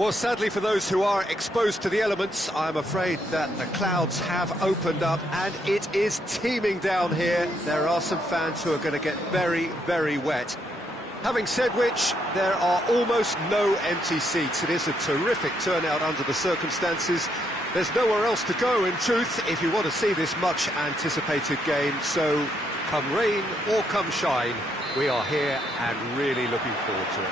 Well, sadly for those who are exposed to the elements, I'm afraid that the clouds have opened up and it is teeming down here. There are some fans who are going to get very, very wet. Having said which, there are almost no empty seats. It is a terrific turnout under the circumstances. There's nowhere else to go, in truth, if you want to see this much-anticipated game. So, come rain or come shine, we are here and really looking forward to it.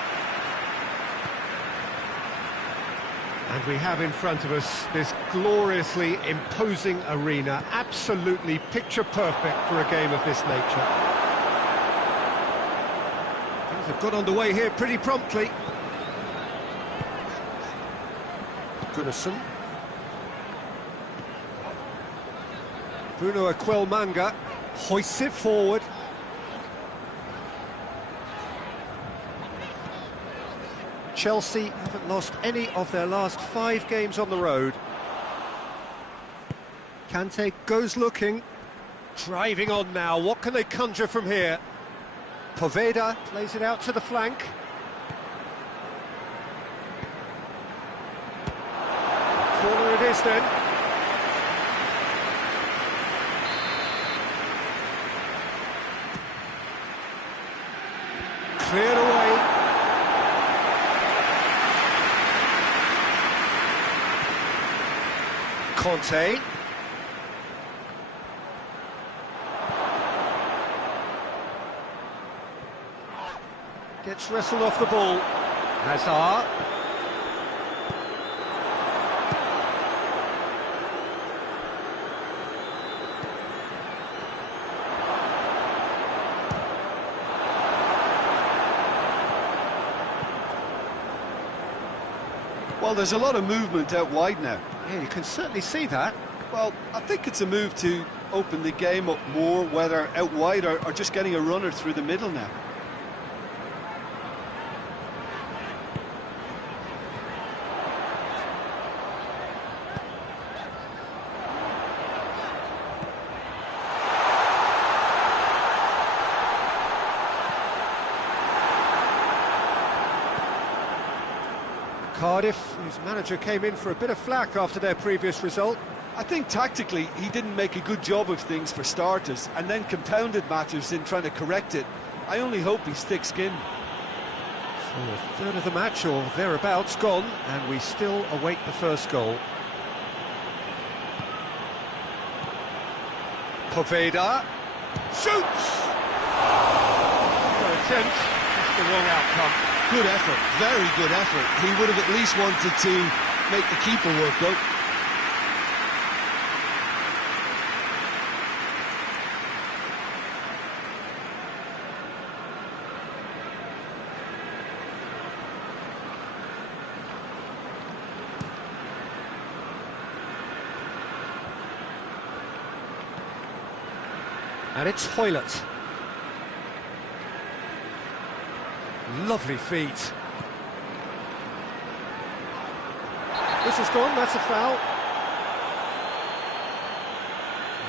And we have in front of us this gloriously imposing arena, absolutely picture-perfect for a game of this nature. Things have got underway here pretty promptly. Gunnarsson. Bruno Aquilmanga hoists it forward. Chelsea haven't lost any of their last 5 games on the road. Kante goes looking, driving on now. What can they conjure from here? Poveda plays it out to the flank. Corner it is then. Cleared away. Conte. Gets wrestled off the ball. Hazard. Well, there's a lot of movement out wide now. Yeah, you can certainly see that. Well, I think it's a move to open the game up more, whether out wide or just getting a runner through the middle now. Cardiff, whose manager came in for a bit of flack after their previous result. I think tactically he didn't make a good job of things for starters, and then compounded matters in trying to correct it. I only hope he's thick-skinned. So a third of the match or thereabouts gone, and we still await the first goal. Poveda shoots! No attempt, just the wrong outcome. Good effort, very good effort. He would have at least wanted to make the keeper work, though. And it's Hoylett. Lovely feet. This has gone, that's a foul.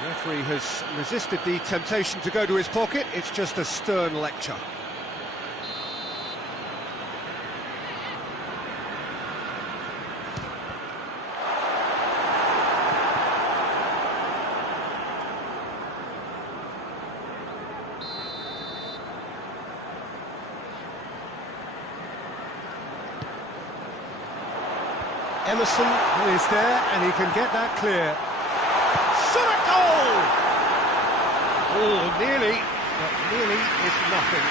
The referee has resisted the temptation to go to his pocket. It's just a stern lecture. Emerson is there, and he can get that clear. Shot at goal! Oh, nearly, but nearly is nothing.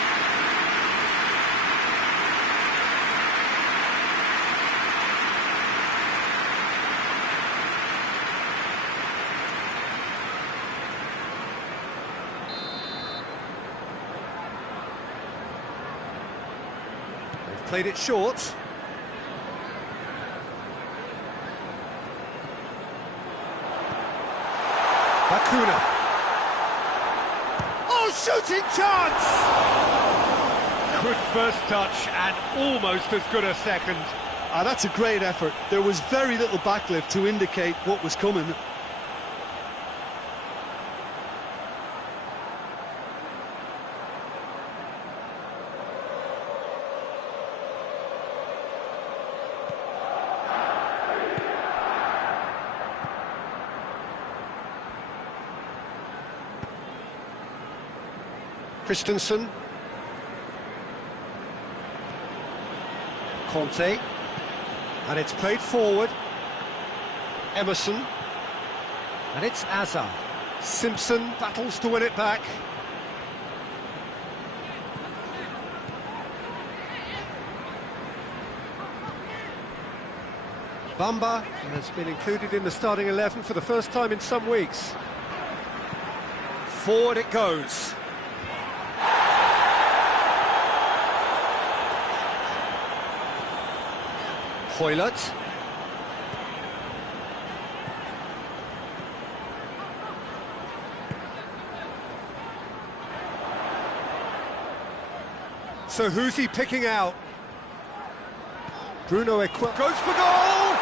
They've played it short. Bakuna. Oh, shooting chance! Good first touch and almost as good a second. That's a great effort. There was very little backlift to indicate what was coming. Christensen. Conte. And it's played forward. Emerson. And it's Azar. Simpson battles to win it back. Bamba has been included in the starting 11 for the first time in some weeks. Forward it goes. Hoylett. So who's he picking out? Bruno goes for goal!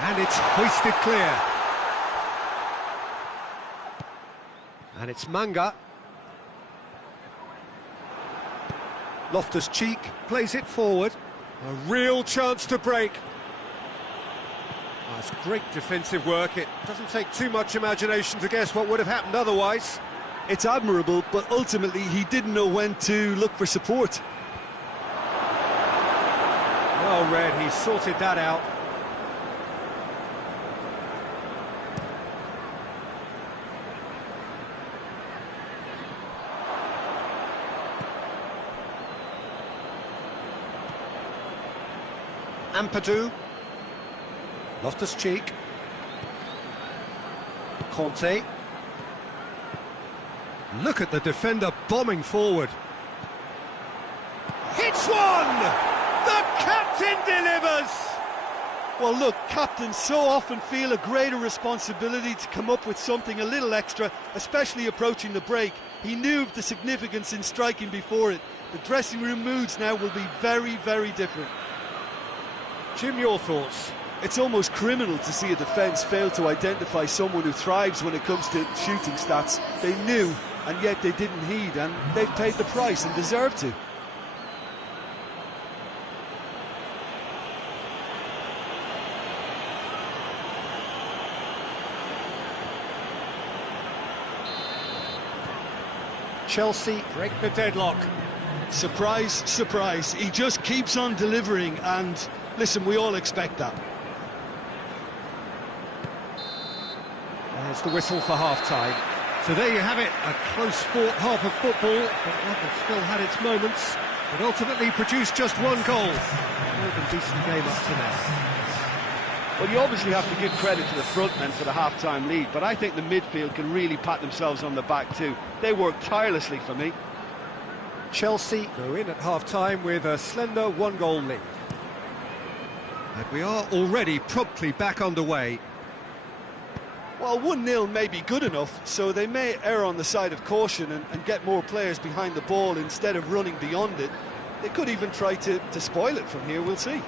And it's hoisted clear. And it's Manga. Loftus-Cheek plays it forward. A real chance to break. That's great defensive work. It doesn't take too much imagination to guess what would have happened otherwise. It's admirable, but ultimately he didn't know when to look for support. Well read, he sorted that out. Ampadu. Loftus-Cheek. Conte. Look at the defender bombing forward. Hits one! The captain delivers! Well, look, captains so often feel a greater responsibility to come up with something a little extra, especially approaching the break. He knew of the significance in striking before it. The dressing room moods now will be very, very different. Jim, your thoughts? It's almost criminal to see a defence fail to identify someone who thrives when it comes to shooting stats. They knew, and yet they didn't heed, and they've paid the price and deserve to. Chelsea break the deadlock. Surprise, surprise. He just keeps on delivering, and listen, we all expect that. There's the whistle for half-time. So there you have it, a close-fought half of football, but one that still had its moments, but ultimately produced just one goal. More than decent game up to now. Well, you obviously have to give credit to the front men for the half-time lead, but I think the midfield can really pat themselves on the back too. They worked tirelessly for me. Chelsea go in at half-time with a slender one-goal lead. And we are already promptly back underway. Well, 1-0 may be good enough, so they may err on the side of caution and get more players behind the ball instead of running beyond it. They could even try to spoil it from here, we'll see.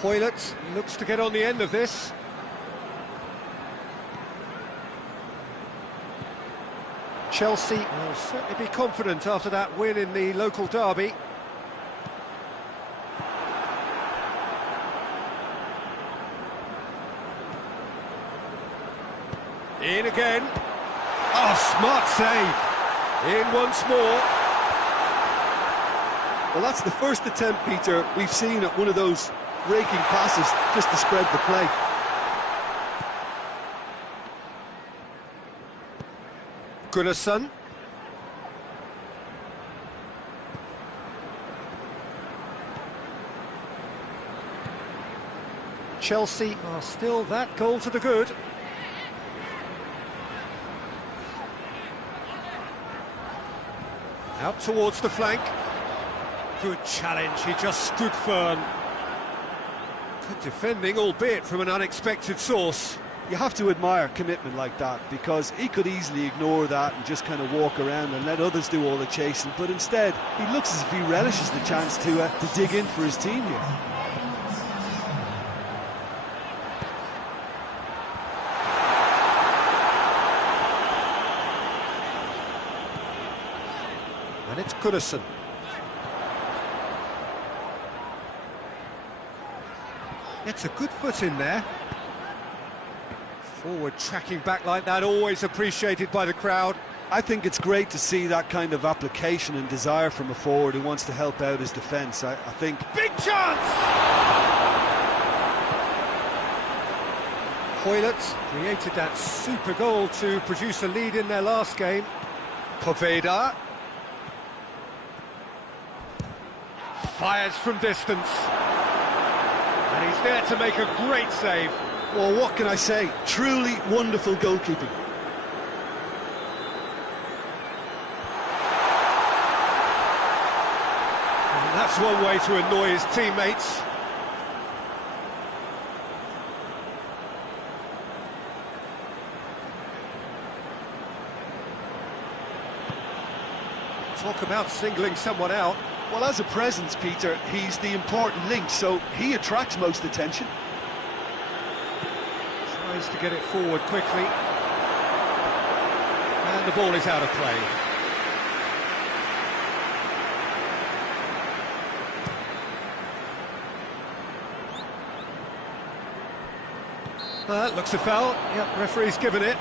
Hoylett looks to get on the end of this. Chelsea will certainly be confident after that win in the local derby. In again. Oh, smart save. In once more. Well, that's the first attempt, Peter, we've seen at one of those raking passes just to spread the play. Gunnarsson. Chelsea are still that goal to the good. Out towards the flank. Good challenge, he just stood firm. Good defending, albeit from an unexpected source. You have to admire commitment like that, because he could easily ignore that and just kind of walk around and let others do all the chasing, but instead he looks as if he relishes the chance to dig in for his team here. it's Goodison. It's a good foot in there. Forward tracking back like that, always appreciated by the crowd. I think it's great to see that kind of application and desire from a forward who wants to help out his defence. I think... Big chance! Hoylett created that super goal to produce a lead in their last game. Poveda fires from distance. And he's there to make a great save. Well, what can I say? Truly wonderful goalkeeping. And that's one way to annoy his teammates. Talk about singling someone out. Well, as a presence, Peter, he's the important link, so he attracts most attention. Tries to get it forward quickly. And the ball is out of play. That looks a foul. Yep, referee's given it.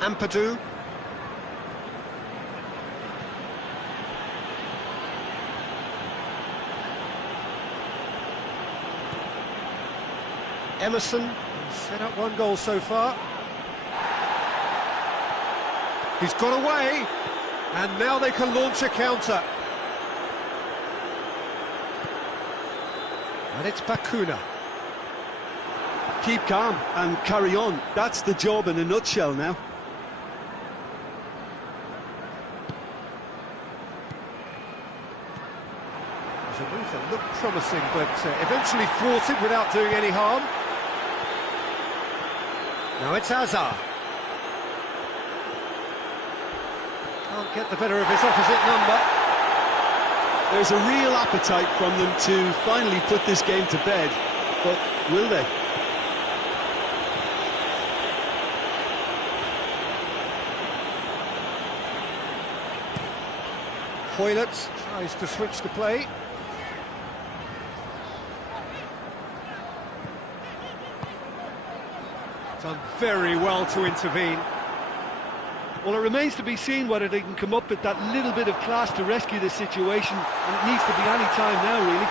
Ampadu. Emerson set up one goal so far. He's got away, and now they can launch a counter. And it's Bakuna. Keep calm and carry on. That's the job in a nutshell now. A move that looked promising, but eventually thwarted without doing any harm. Now it's Hazard. Can't get the better of his opposite number. There's a real appetite from them to finally put this game to bed, but will they? Hoylett tries to switch the play. Done very well to intervene. Well, it remains to be seen whether they can come up with that little bit of class to rescue this situation, and it needs to be any time now, really.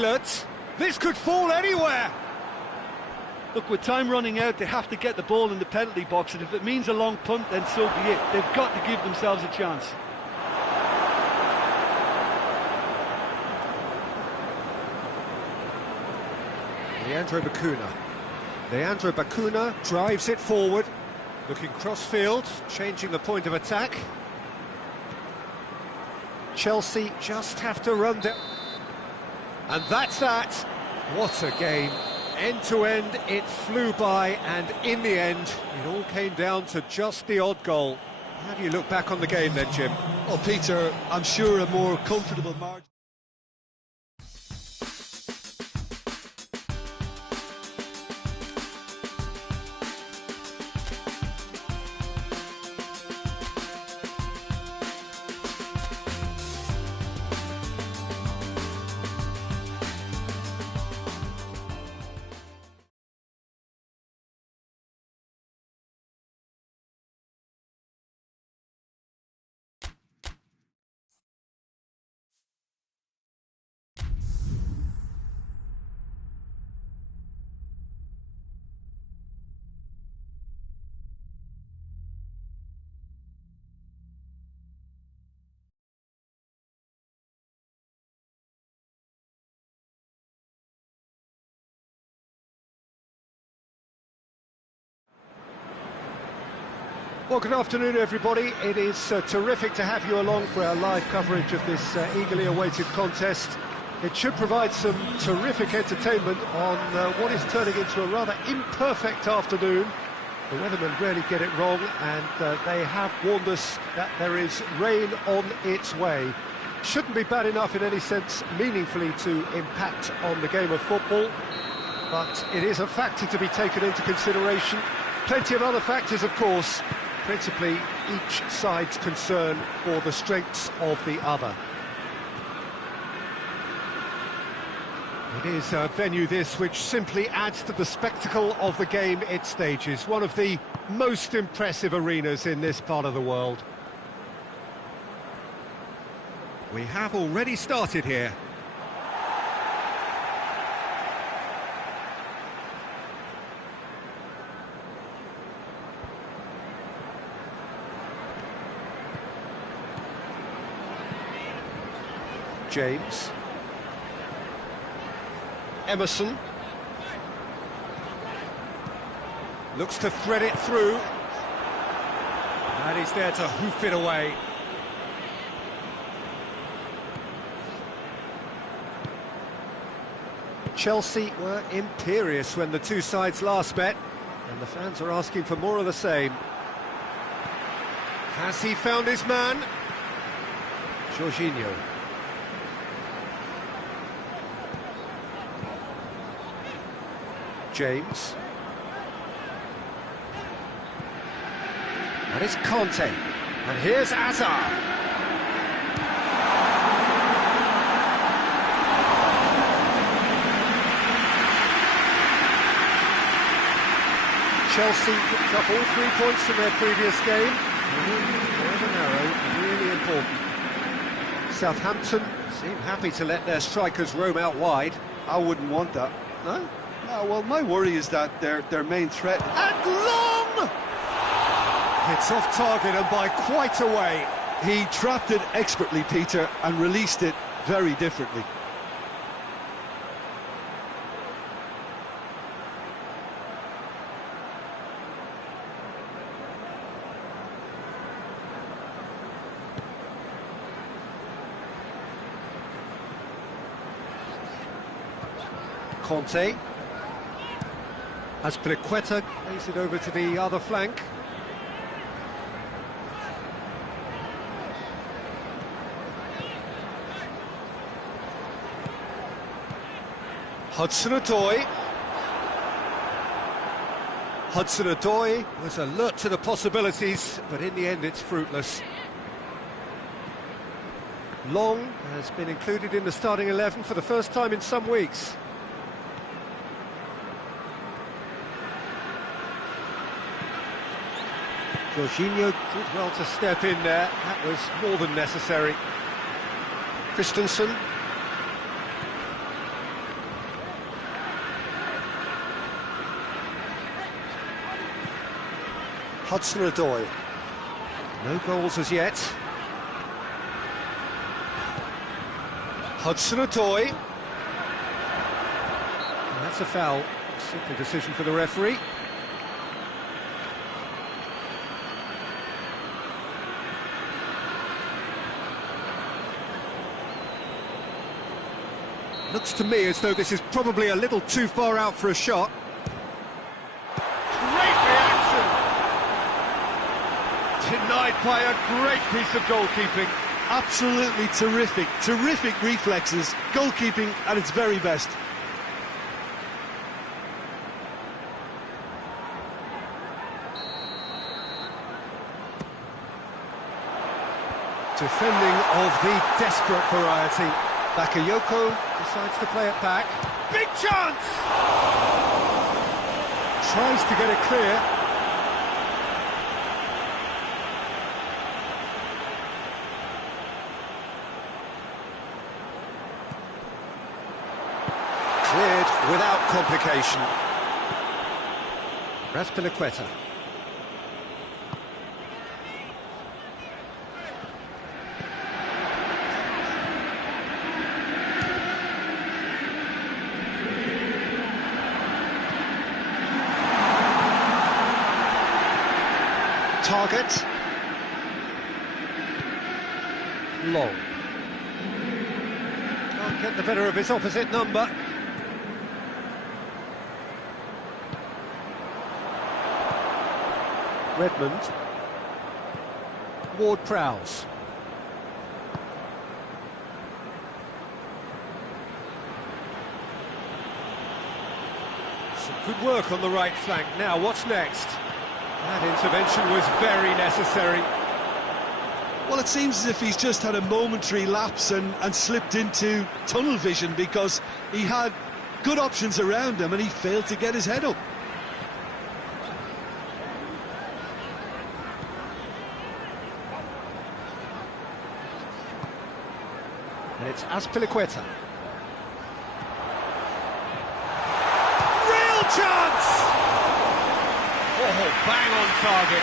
Hoylett, this could fall anywhere. Look, with time running out, they have to get the ball in the penalty box, and if it means a long punt, then so be it. They've got to give themselves a chance. Leandro Bakuna drives it forward, looking cross-field, changing the point of attack. Chelsea just have to run down. And that's that. What a game. End to end, it flew by, and in the end, it all came down to just the odd goal. How do you look back on the game then, Jim? Well, Peter, I'm sure a more comfortable margin. Well, good afternoon, everybody. It is terrific to have you along for our live coverage of this eagerly awaited contest. It should provide some terrific entertainment on what is turning into a rather imperfect afternoon. The weathermen rarely get it wrong, and they have warned us that there is rain on its way. Shouldn't be bad enough in any sense meaningfully to impact on the game of football, but it is a factor to be taken into consideration. Plenty of other factors, of course, principally each side's concern for the strengths of the other. It is a venue this which simply adds to the spectacle of the game it stages, one of the most impressive arenas in this part of the world. We have already started here. James. Emerson. Looks to thread it through. And he's there to hoof it away. Chelsea were imperious when the two sides last met, and the fans are asking for more of the same. Has he found his man? Jorginho. James. And it's Conte. And here's Hazard. Chelsea picked up all 3 points from their previous game. There's an arrow, really important. Southampton seem happy to let their strikers roam out wide. I wouldn't want that. No? No, well, my worry is that their main threat... And long! It's off target and by quite a way. He trapped it expertly, Peter, and released it very differently. Conte. Azpilicueta plays it over to the other flank. Hudson-Odoi. Hudson-Odoi was alert to the possibilities, but in the end it's fruitless. Long has been included in the starting 11 for the first time in some weeks. Jorginho did well to step in there, that was more than necessary. Christensen. Hudson-Odoi. No goals as yet. Hudson-Odoi. That's a foul. Simple decision for the referee. Looks to me as though this is probably a little too far out for a shot. Great reaction! Denied by a great piece of goalkeeping. Absolutely terrific, terrific reflexes, goalkeeping at its very best. Defending of the desperate variety. Bakayoko decides to play it back. Big chance! Tries to get it clear. Cleared without complication. Azpilicueta. Target. Long. Can't get the better of his opposite number. Redmond. Ward-Prowse. Some good work on the right flank. Now, what's next? That intervention was very necessary. Well, it seems as if he's just had a momentary lapse and slipped into tunnel vision, because he had good options around him and he failed to get his head up. And it's Azpilicueta. Real chance! Oh, bang on target.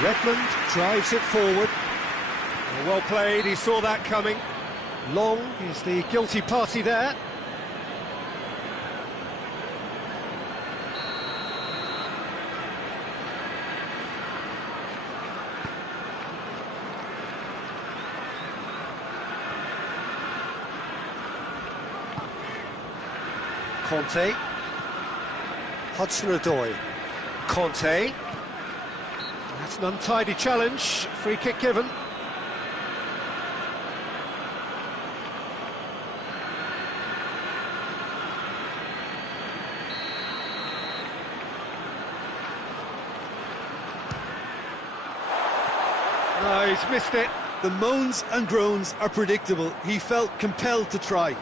Redmond drives it forward. Well played, he saw that coming. Long is the guilty party there. Conte. Hudson-Odoi. Conte. That's an untidy challenge. Free kick given. No, he's missed it. The moans and groans are predictable. He felt compelled to try.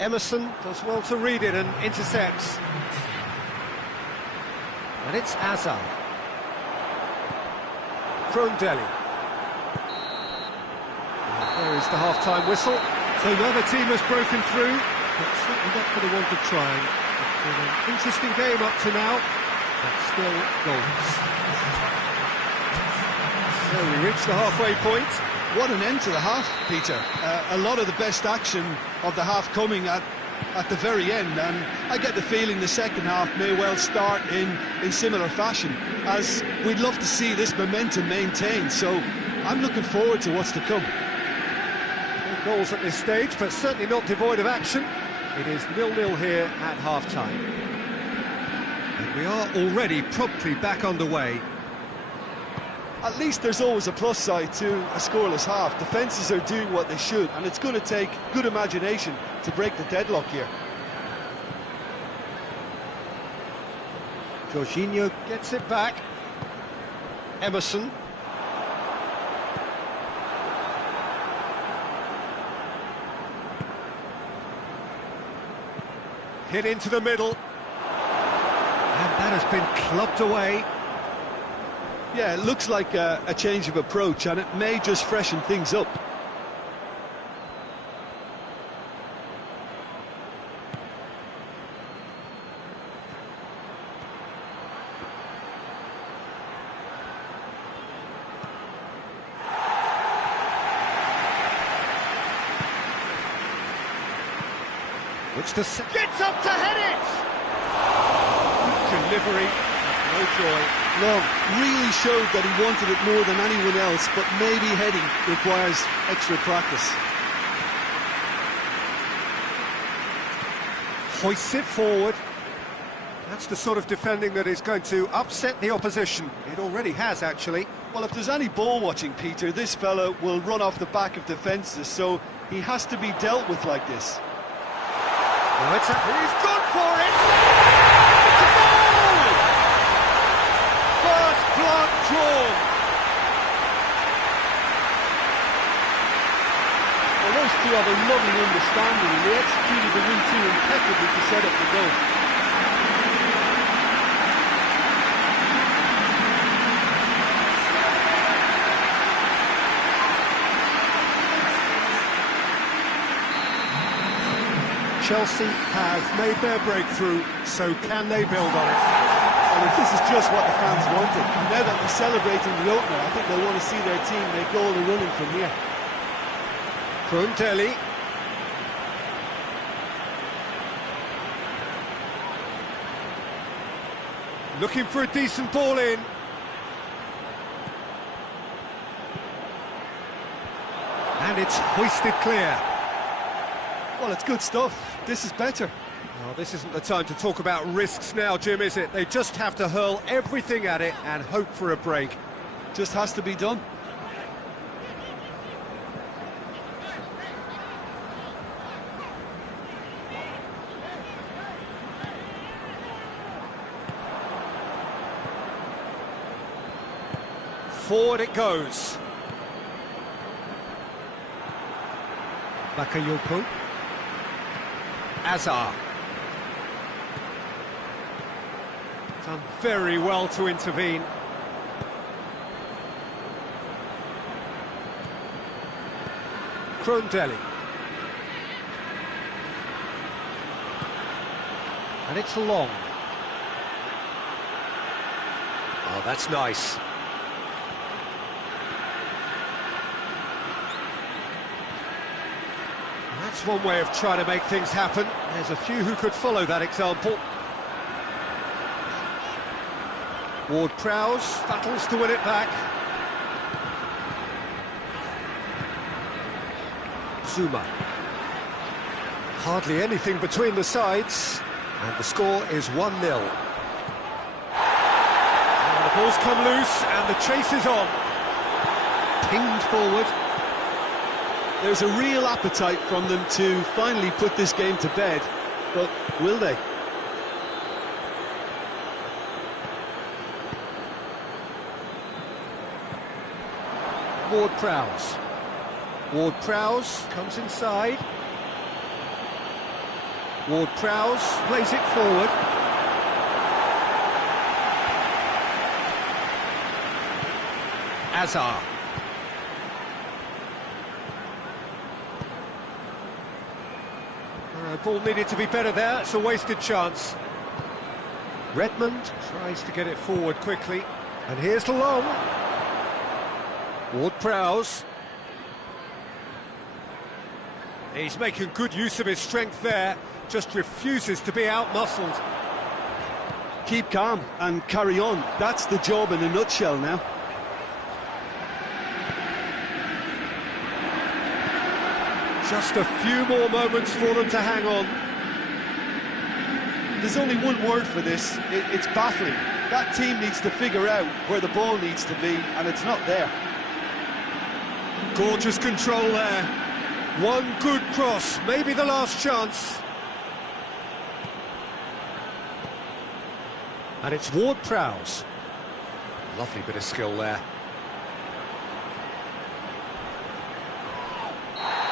Emerson does well to read it and intercepts. And it's Azar. Krondelli. There is the half-time whistle. So neither team has broken through, but certainly not for the want of trying. It's been an interesting game up to now, but still goals. So we reach the halfway point. What an end to the half, Peter. A lot of the best action of the half coming at the very end, and I get the feeling the second half may well start in similar fashion, as we'd love to see this momentum maintained, so I'm looking forward to what's to come. No goals at this stage, but certainly not devoid of action. It is 0-0 here at half-time. And we are already promptly back underway. At least there's always a plus side to a scoreless half. Defences are doing what they should, and it's going to take good imagination to break the deadlock here. Jorginho gets it back. Emerson. Hit into the middle. And that has been clubbed away. Yeah, it looks like a change of approach, and it may just freshen things up. Gets up to head it! Delivery, no joy. Long really showed that he wanted it more than anyone else, but maybe heading requires extra practice. Hoists it forward. That's the sort of defending that is going to upset the opposition. It already has, actually. Well, if there's any ball watching, Peter, this fella will run off the back of defences, so he has to be dealt with like this. Well, he's gone for it! It's a goal! First blood drawn. Well, those two have a lovely understanding, and they executed the routine impeccably to set up the goal. Chelsea have made their breakthrough, so can they build on it? Well, this is just what the fans wanted. And now that they're celebrating the opener, I think they want to see their team make all the running from here. Krondelli. Looking for a decent ball in. And it's hoisted clear. Well, it's good stuff. This is better. Well, this isn't the time to talk about risks now, Jim, is it? They just have to hurl everything at it and hope for a break. Just has to be done. Forward it goes. Bakayoko. Azar. Done very well to intervene. Krondelli. And it's long. Oh, that's nice. That's one way of trying to make things happen. There's a few who could follow that example. Ward-Prowse battles to win it back. Zuma. Hardly anything between the sides, and the score is 1-0. And the ball's come loose, and the chase is on. Pinged forward. There's a real appetite from them to finally put this game to bed, but will they? Ward-Prowse. Ward-Prowse comes inside. Ward-Prowse plays it forward. Azar. Ball needed to be better there, it's a wasted chance. Redmond tries to get it forward quickly, and here's the long. Ward-Prowse. He's making good use of his strength there, just refuses to be out-muscled. Keep calm and carry on. That's the job in a nutshell now. Just a few more moments for them to hang on. There's only one word for this, it's baffling. That team needs to figure out where the ball needs to be, and it's not there. Gorgeous control there. One good cross, maybe the last chance. And it's Ward-Prowse. Lovely bit of skill there.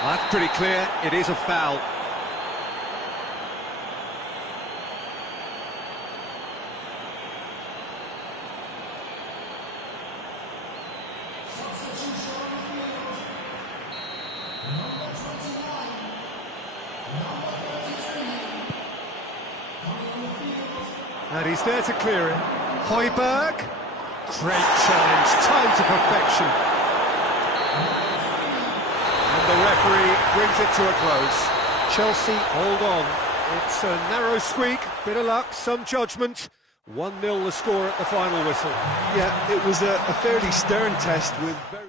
That's pretty clear, it is a foul. And he's there to clear it. Højbjerg. Great challenge, timed to perfection. And the referee brings it to a close. Chelsea hold on. It's a narrow squeak, bit of luck, some judgment. 1-0 the score at the final whistle. Yeah, it was a fairly stern test with very...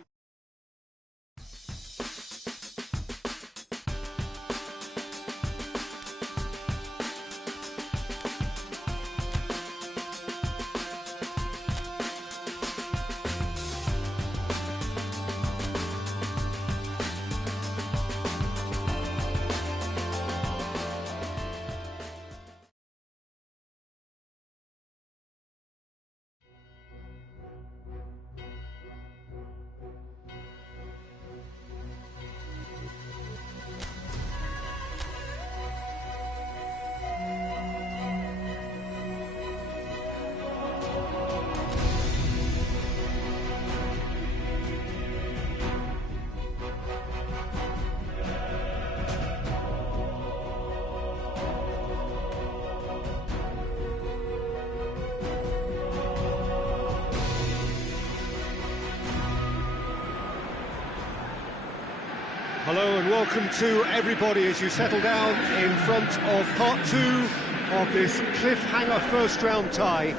Hello and welcome to everybody as you settle down in front of part two of this cliffhanger first round tie.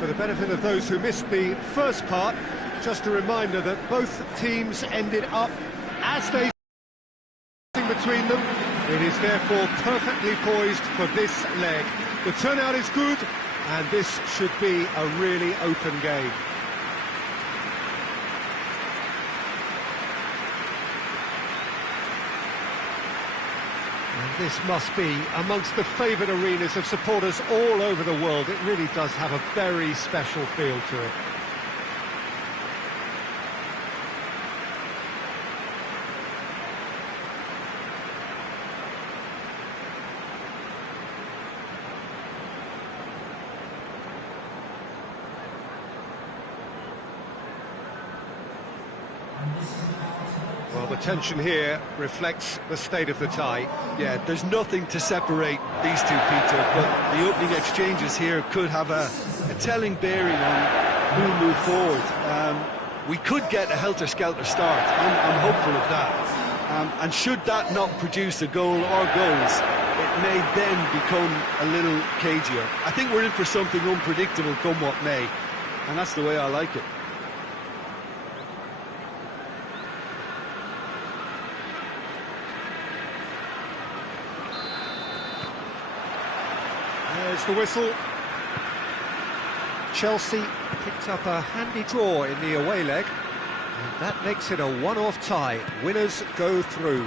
For the benefit of those who missed the first part, just a reminder that both teams ended up as they between them. It is therefore perfectly poised for this leg. The turnout is good, and this should be a really open game. And this must be amongst the favoured arenas of supporters all over the world. It really does have a very special feel to it. Well, the tension here reflects the state of the tie. Yeah, there's nothing to separate these two, Peter, but the opening exchanges here could have a telling bearing on who'll move forward. We could get a helter-skelter start. I'm hopeful of that. And should that not produce a goal or goals, it may then become a little cagier. I think we're in for something unpredictable come what may, and that's the way I like it. There's the whistle. Chelsea picked up a handy draw in the away leg, and that makes it a one-off tie. Winners go through.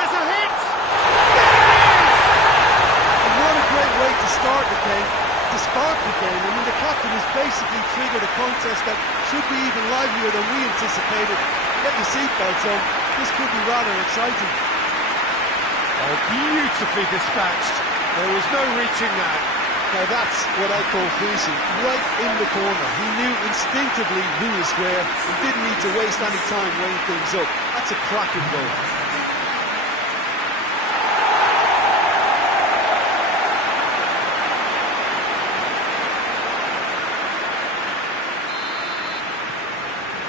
Has a hit! And what a great way to start the game, to spark the game. I mean, the captain has basically triggered a contest that should be even livelier than we anticipated. Get your seatbelts on, this could be rather exciting. Oh, beautifully dispatched. There was no reaching that. Now that's what I call freezing, right in the corner. He knew instinctively who was where and didn't need to waste any time weighing things up. That's a cracking goal.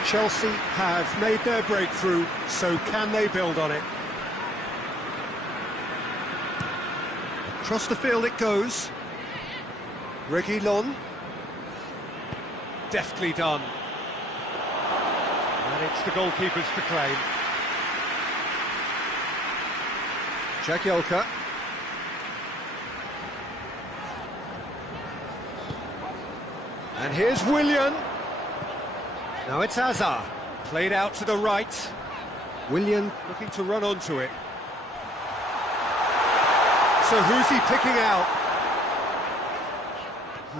Chelsea have made their breakthrough, so can they build on it? Across the field it goes. Reguilon. Deftly done. And it's the goalkeepers to claim. Jagielka. And here's Willian. Now it's Hazard. Played out to the right. Willian looking to run onto it. So who's he picking out?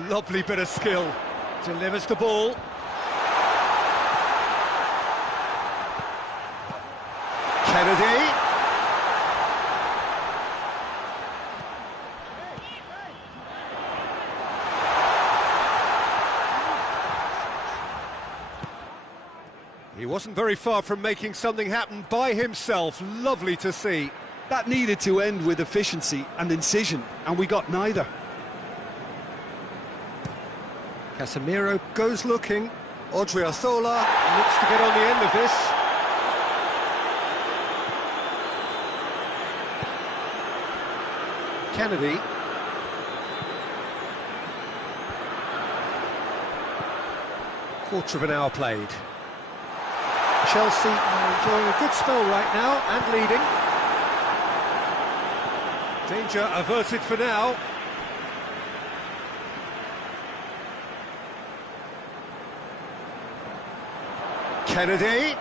Lovely bit of skill. Delivers the ball. Kennedy. He wasn't very far from making something happen by himself. Lovely to see. That needed to end with efficiency and incision, and we got neither. Casemiro goes looking. Odriozola looks to get on the end of this. Kennedy. Quarter of an hour played. Chelsea are enjoying a good spell right now and leading. Danger averted for now. Kennedy.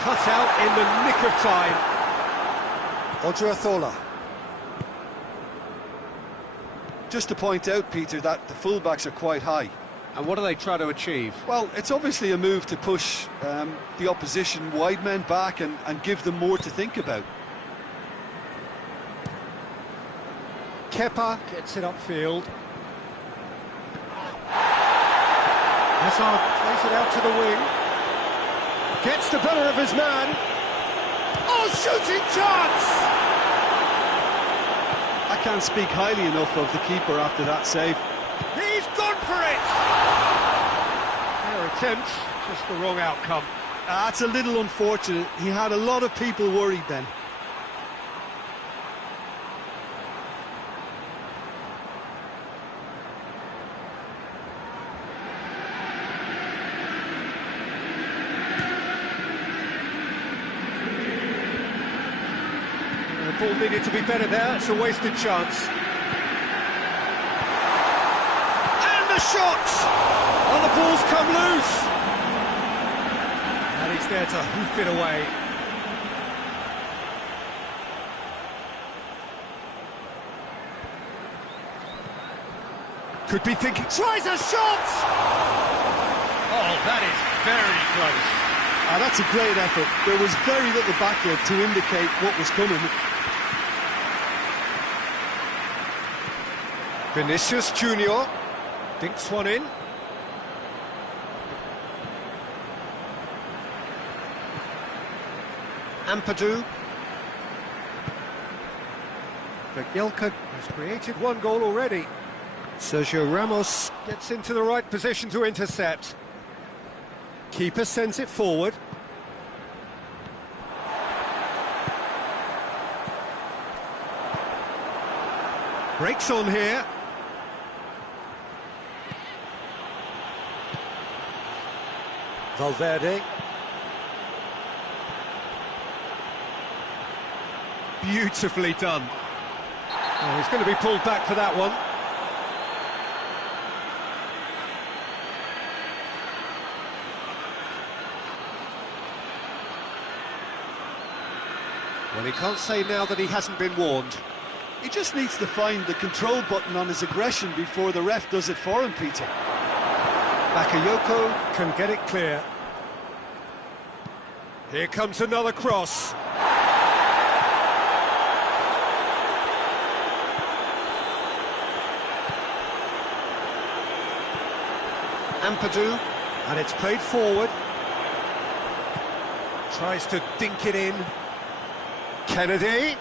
Cut out in the nick of time. Odriozola. Just to point out, Peter, that the fullbacks are quite high. And what do they try to achieve? Well, it's obviously a move to push the opposition wide men back and give them more to think about. Kepa gets it upfield. Hazard plays it out to the wing. Gets the better of his man. Oh, shooting chance! I can't speak highly enough of the keeper after that save. He's gone for it! Fair attempt, just the wrong outcome. That's a little unfortunate. He had a lot of people worried then. ball needed to be better there, it's a wasted chance. And the shot! Oh, the ball's come loose! And he's there to hoof it away. Could be thinking, tries a shot! Oh, that is very close. That's a great effort. There was very little backup to indicate what was coming. Vinicius Junior dinks one in. Ampadu. Jagielka has created one goal already. Sergio Ramos gets into the right position to intercept. Keeper sends it forward. Breaks on here. Valverde. Beautifully done. Oh, he's going to be pulled back for that one. Well, he can't say now that he hasn't been warned. He just needs to find the control button on his aggression before the ref does it for him, Peter. Bakayoko can get it clear. Here comes another cross. Ampadu, and it's played forward. Tries to dink it in. Kennedy.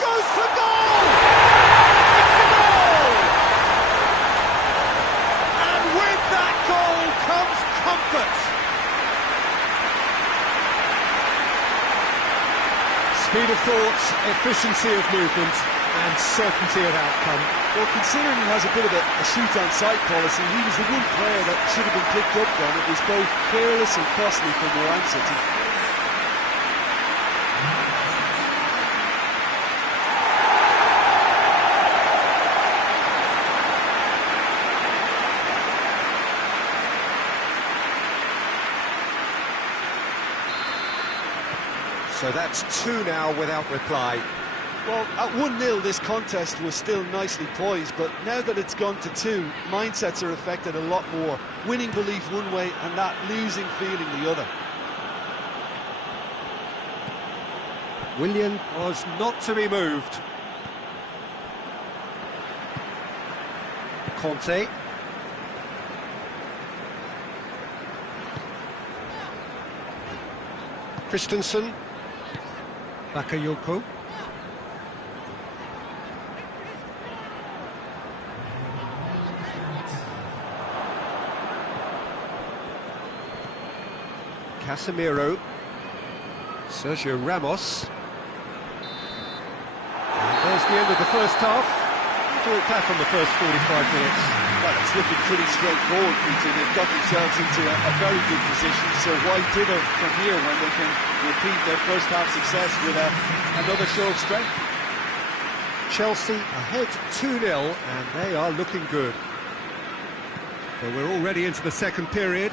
Goes for goal! It's a goal! And with that goal comes comfort. Speed of thought, efficiency of movement, and certainty of outcome. Well, considering he has a bit of a shoot-on-sight policy, he was the one player that should have been picked up then. It was both careless and costly for Moran City. So that's two now without reply. Well, at 1-0 this contest was still nicely poised, but now that it's gone to 2, mindsets are affected a lot more. Winning belief one way and that losing feeling the other. Willian was not to be moved. Conte. Christensen. Bakayoko. Casemiro. Sergio Ramos. And there's the end of the first half. Do it back on the first 45 minutes. Well, it's looking pretty straightforward, Peter. They've got themselves into a very good position, so why dither from here when they can repeat their first half success with another show of strength? Chelsea ahead 2-0, and they are looking good. But we're already into the second period.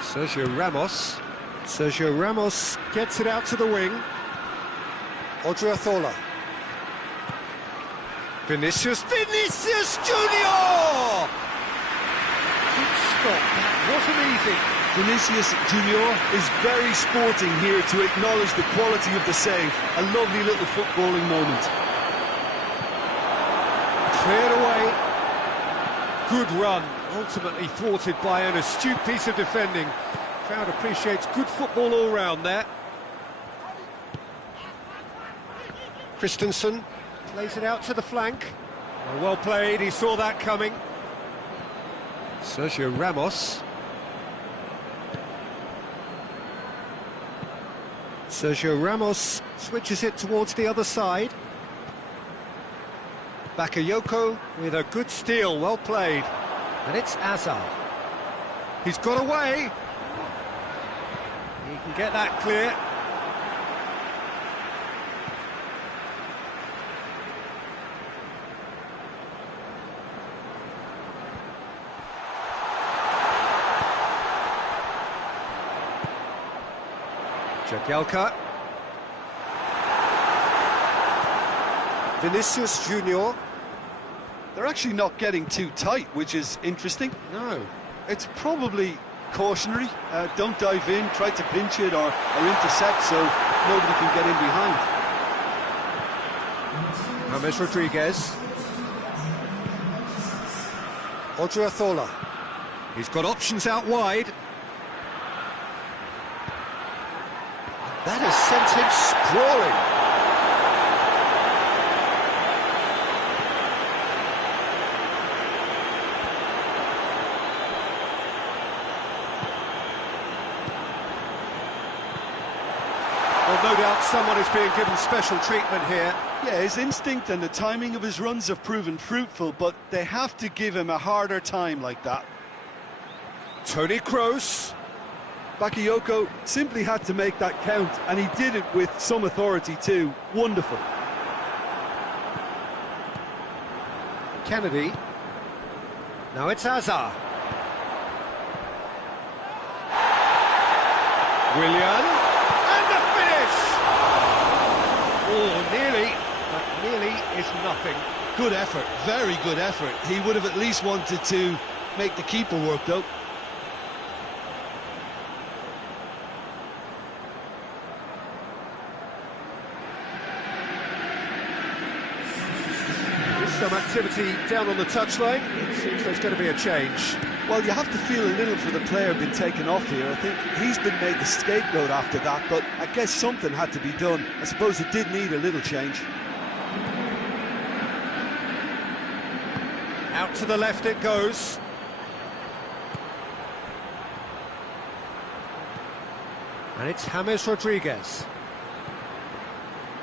Sergio Ramos. Sergio Ramos gets it out to the wing. Odriozola. Vinicius Junior! Good stop, that wasn't easy. Vinicius Junior is very sporting here to acknowledge the quality of the save. A lovely little footballing moment. Cleared away. Good run, ultimately thwarted by an astute piece of defending. Crowd appreciates good football all round there. Christensen plays it out to the flank. Well played, he saw that coming. Sergio Ramos. Sergio Ramos switches it towards the other side. Bakayoko with a good steal, well played. And it's Azar. He's got away. Can get that clear. Jagielka. Vinicius Junior. They're actually not getting too tight, which is interesting. No. It's probably cautionary. Don't dive in, try to pinch it or intercept so nobody can get in behind. James Rodriguez. Odriozola. He's got options out wide. That has sent him sprawling. Well, no doubt someone is being given special treatment here. Yeah, his instinct and the timing of his runs have proven fruitful, but they have to give him a harder time like that. Toni Kroos. Bakayoko simply had to make that count, and he did it with some authority too. Wonderful. Kennedy. Now it's Hazard. Willian. And the finish! Oh, nearly, but nearly is nothing. Good effort, very good effort. He would have at least wanted to make the keeper work, though. Some activity down on the touchline. It seems there's going to be a change. Well, you have to feel a little for the player being taken off here. I think he's been made the scapegoat after that, but I guess something had to be done. I suppose it did need a little change. Out to the left it goes. And it's James Rodriguez.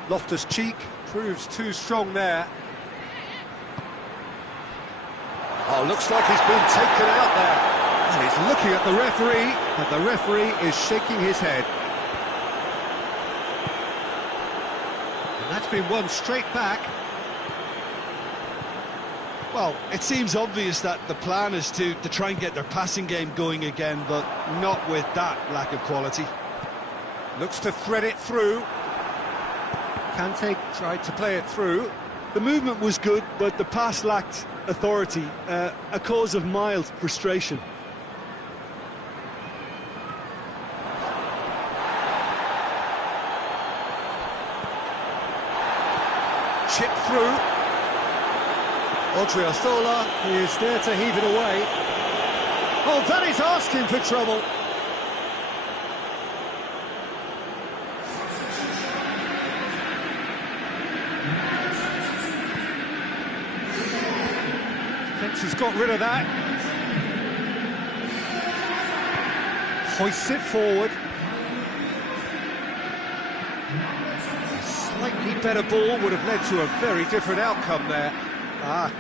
Loftus-Cheek proves too strong there. Oh, looks like he's been taken out there. And he's looking at the referee, and the referee is shaking his head. And that's been one straight back. Well, it seems obvious that the plan is to try and get their passing game going again, but not with that lack of quality. Looks to thread it through. Kante tried to play it through. The movement was good, but the pass lacked authority, a cause of mild frustration. Chip through. Odriozola is there to heave it away. Oh, that is asking for trouble. Has got rid of that. Hoists it forward. A slightly better ball would have led to a very different outcome there.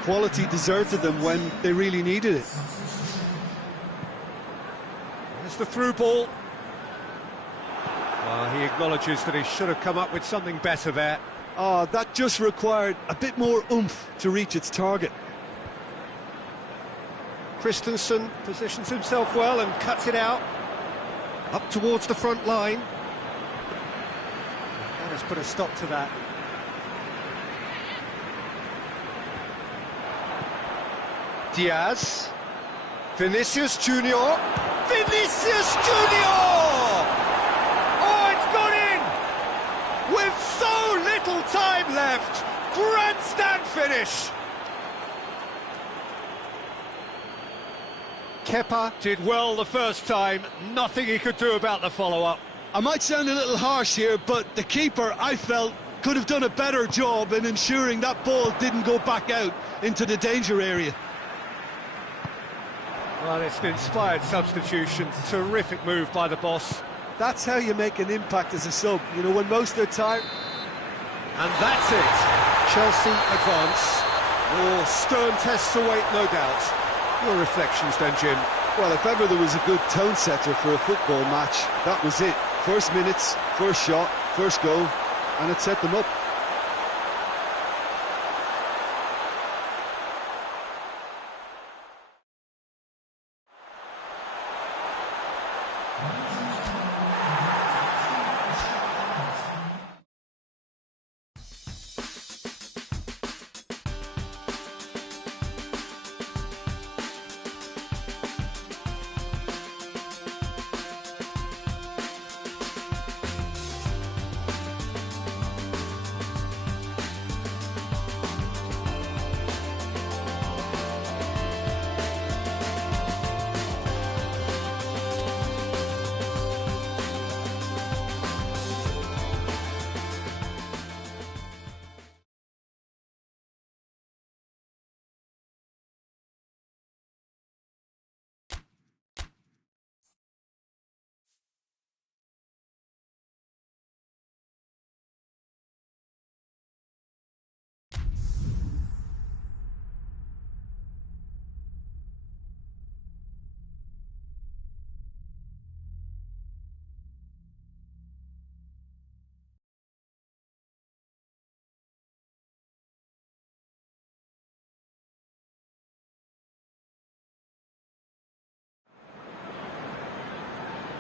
Quality deserted them when they really needed it. There's the through ball. He acknowledges that he should have come up with something better there. That just required a bit more oomph to reach its target. Christensen positions himself well and cuts it out. Up towards the front line. That has put a stop to that. Diaz. Vinicius Junior. Vinicius Junior! Oh, it's gone in! With so little time left. Grandstand finish. Kepa did well the first time, nothing he could do about the follow-up. I might sound a little harsh here, but the keeper, I felt, could have done a better job in ensuring that ball didn't go back out into the danger area. Well, it's an inspired substitution, terrific move by the boss. That's how you make an impact as a sub, you know, when most are tired. And that's it, Chelsea advance. Oh, stern tests await, no doubt. Your reflections then, Jim? Well, if ever there was a good tone setter for a football match, that was it. First minutes, first shot, first goal, and it set them up.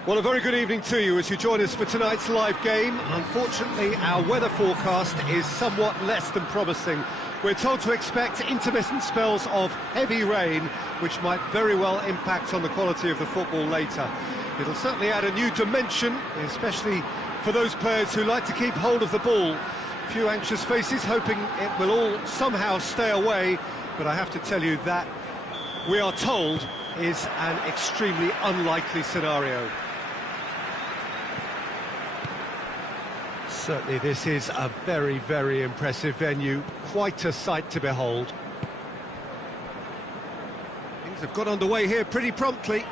Well, a very good evening to you as you join us for tonight's live game. Unfortunately, our weather forecast is somewhat less than promising. We're told to expect intermittent spells of heavy rain, which might very well impact on the quality of the football later. It'll certainly add a new dimension, especially for those players who like to keep hold of the ball. A few anxious faces hoping it will all somehow stay away, but I have to tell you that we are told is an extremely unlikely scenario. Certainly this is a very, very impressive venue, quite a sight to behold. Things have got underway here pretty promptly.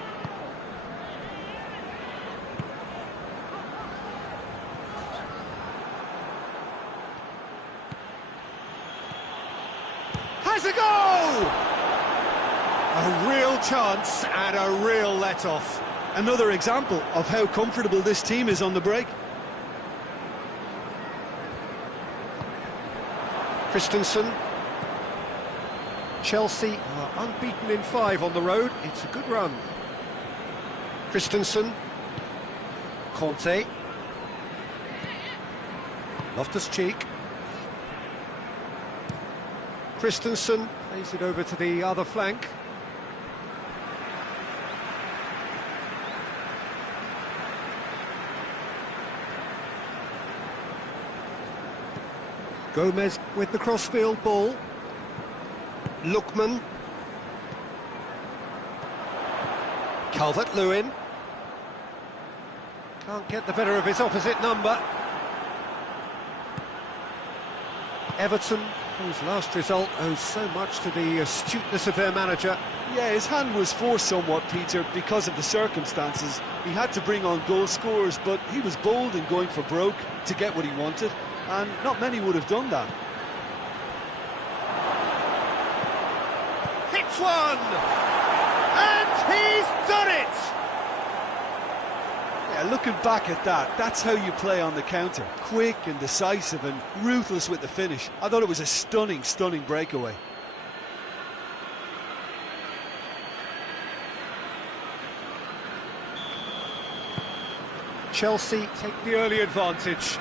Has a goal! A real chance and a real let-off. Another example of how comfortable this team is on the break. Christensen. Chelsea are unbeaten in 5 on the road. It's a good run. Christensen. Conte. Loftus-Cheek. Christensen plays it over to the other flank. Gomez with the crossfield ball. Lookman. Calvert-Lewin. Can't get the better of his opposite number. Everton, whose last result owes so much to the astuteness of their manager. Yeah, his hand was forced somewhat, Peter, because of the circumstances. He had to bring on goal scorers, but he was bold in going for broke to get what he wanted, and not many would have done that. Hits one! And he's done it! Yeah, looking back at that, that's how you play on the counter. Quick and decisive and ruthless with the finish. I thought it was a stunning, stunning breakaway. Chelsea take the early advantage.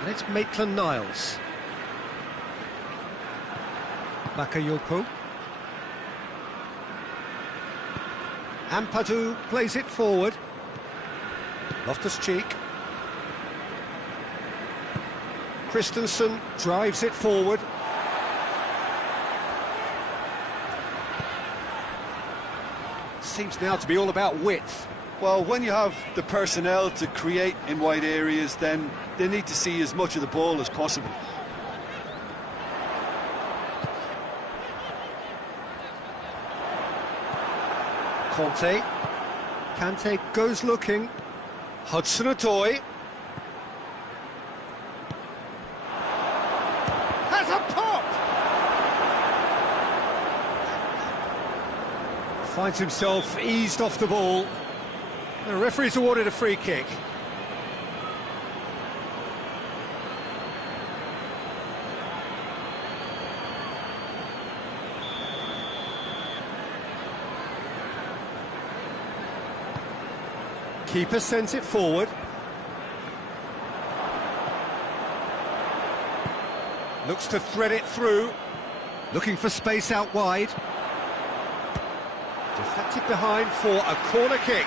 And it's Maitland-Niles. Bakayoko. Ampadu plays it forward. Loftus-Cheek. Christensen drives it forward. Seems now to be all about width. Well, when you have the personnel to create in wide areas, then they need to see as much of the ball as possible. Conte. Kante goes looking. Hudson-Odoi. Has a pop! Finds himself eased off the ball. The referee's awarded a free kick. Keeper sends it forward. Looks to thread it through. Looking for space out wide. Deflected behind for a corner kick.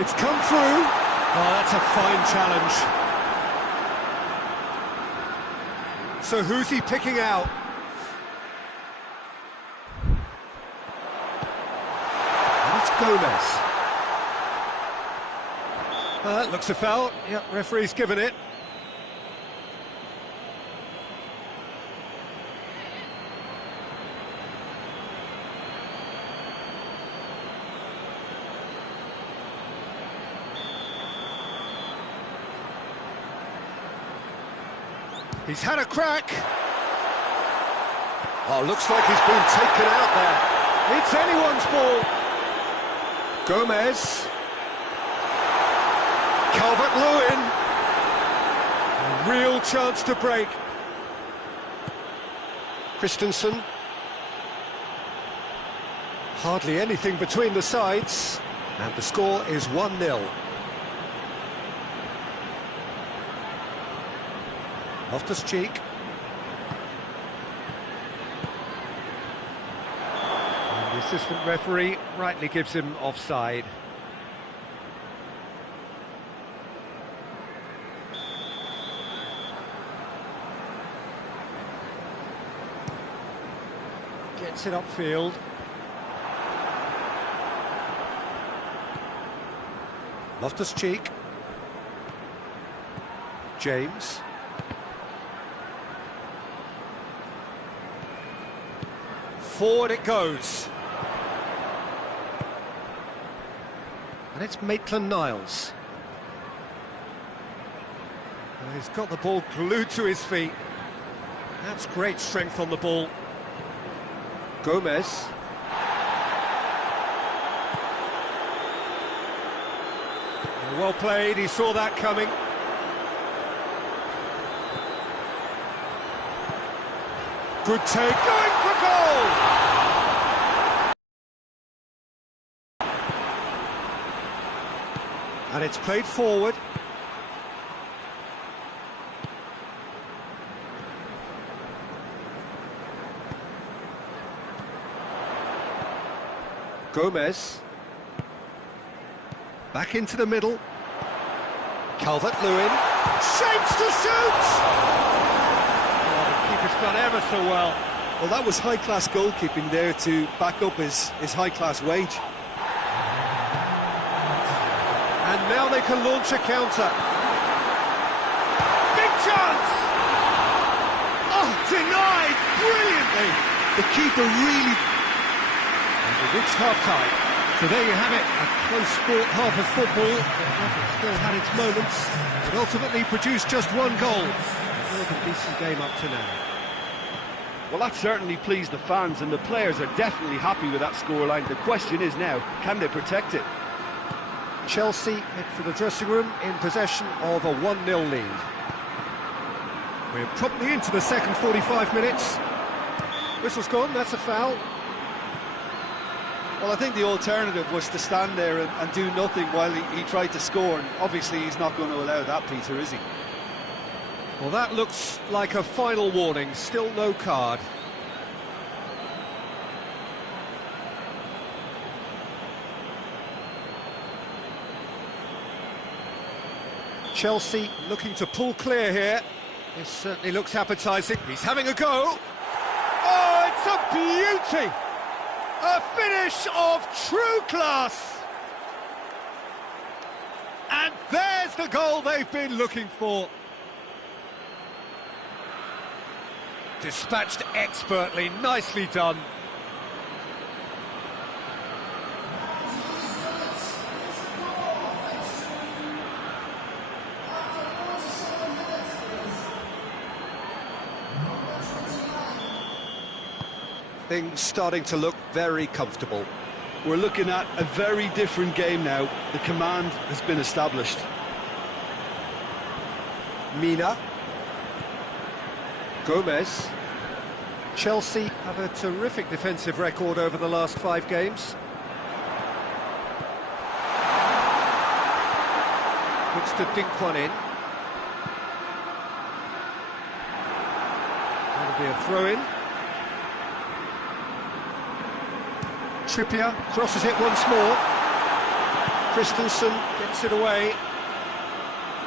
It's come through. Oh, that's a fine challenge. So who's he picking out? That's Gomez. Looks a foul. Yep, referee's given it. He's had a crack. Oh, looks like he's been taken out there. It's anyone's ball. Gomez. Calvert-Lewin. A real chance to break. Christensen. Hardly anything between the sides. And the score is 1-0. Loftus-Cheek. And the assistant referee rightly gives him offside. Gets it upfield. Loftus-Cheek. James. Forward it goes. And it's Maitland-Niles. Well, he's got the ball glued to his feet. That's great strength on the ball. Gomez. Well played, he saw that coming. Good take, going for goal! And it's played forward. Gomez. Back into the middle. Calvert-Lewin. Shapes to shoot! Keeper's done ever so well. Well, that was high-class goalkeeping there to back up his high-class wage. And now they can launch a counter. Big chance! Oh, denied brilliantly! The keeper really... And we've reached half-time. So there you have it, a close sport half of football. It still had its moments. It ultimately produced just one goal. A more than decent game up to now. Well, that certainly pleased the fans, and the players are definitely happy with that scoreline. The question is now, can they protect it? Chelsea head for the dressing room in possession of a 1-0 lead. We're promptly into the second 45 minutes. Whistle's gone, that's a foul. Well, I think the alternative was to stand there and do nothing while he tried to score, and obviously he's not going to allow that, Peter, is he? Well, that looks like a final warning, still no card. Chelsea looking to pull clear here. This certainly looks appetising. He's having a go. Oh, it's a beauty! A finish of true class! And there's the goal they've been looking for. Dispatched expertly, nicely done. things starting to look very comfortable. We're looking at a very different game now. The command has been established. Mina. Gomez. Chelsea have a terrific defensive record over the last 5 games. Looks to dink one in. That'll be a throw-in. Trippier crosses it once more. Christensen gets it away.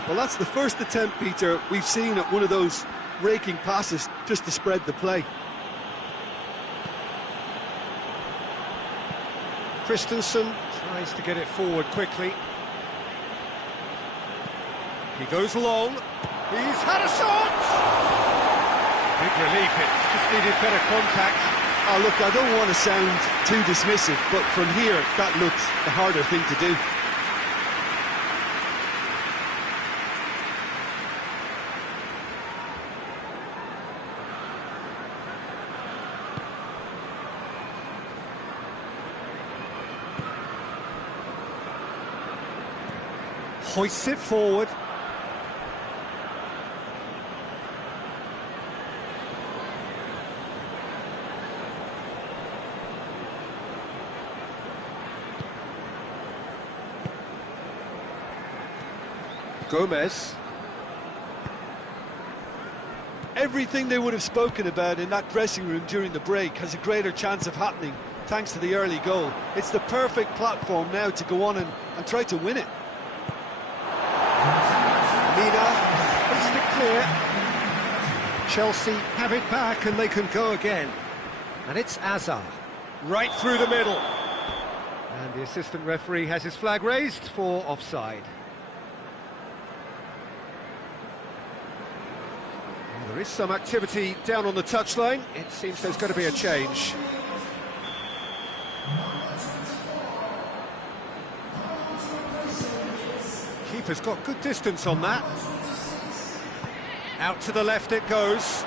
Well, that's the first attempt, Peter, we've seen at one of those raking passes just to spread the play. Christensen tries to get it forward quickly. He goes long. He's had a shot! Big relief, it just needed better contact. Oh, look, I don't want to sound too dismissive, but from here, that looks the harder thing to do. Hoists it forward. Gomez. Everything they would have spoken about in that dressing room during the break has a greater chance of happening thanks to the early goal. It's the perfect platform now to go on and try to win it. Mina puts it clear. Chelsea have it back and they can go again. And it's Azar, right through the middle. And the assistant referee has his flag raised for offside. Well, there is some activity down on the touchline. It seems there's going to be a change. Keeper's got good distance on that. Out to the left it goes.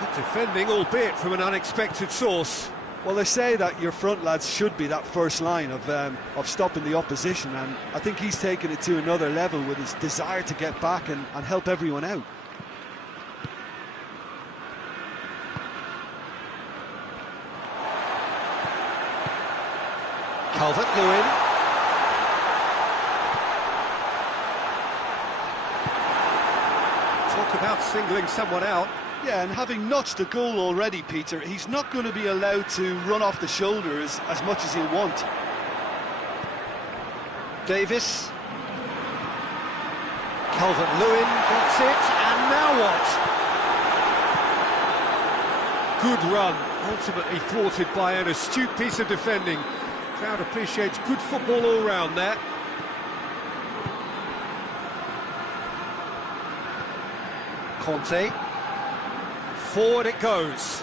Good defending, albeit from an unexpected source. Well, they say that your front lads should be that first line of stopping the opposition, and I think he's taken it to another level with his desire to get back and help everyone out. Calvert-Lewin. Talk about singling someone out. Yeah, and having notched a goal already, Peter, he's not going to be allowed to run off the shoulder as much as he'll want. Davis. Calvert-Lewin gets it, and now what? Good run, ultimately thwarted by an astute piece of defending. Crowd appreciates good football all round there. Conte. Forward it goes.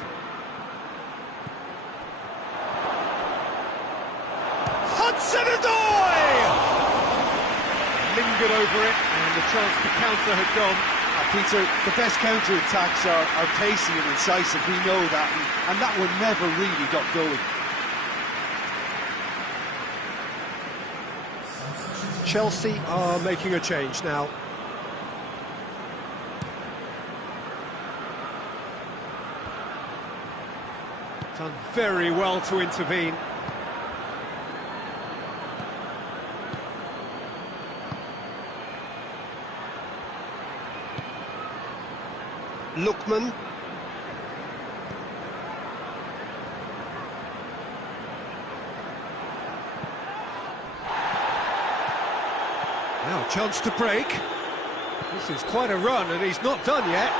Hudson-Odoi! Lingered over it, and the chance to counter had gone. Peter, the best counter-attacks are pacey and incisive, we know that, and that one never really got going. Chelsea are making a change now. Done very well to intervene. Lookman. Now, chance to break. This is quite a run, and he's not done yet.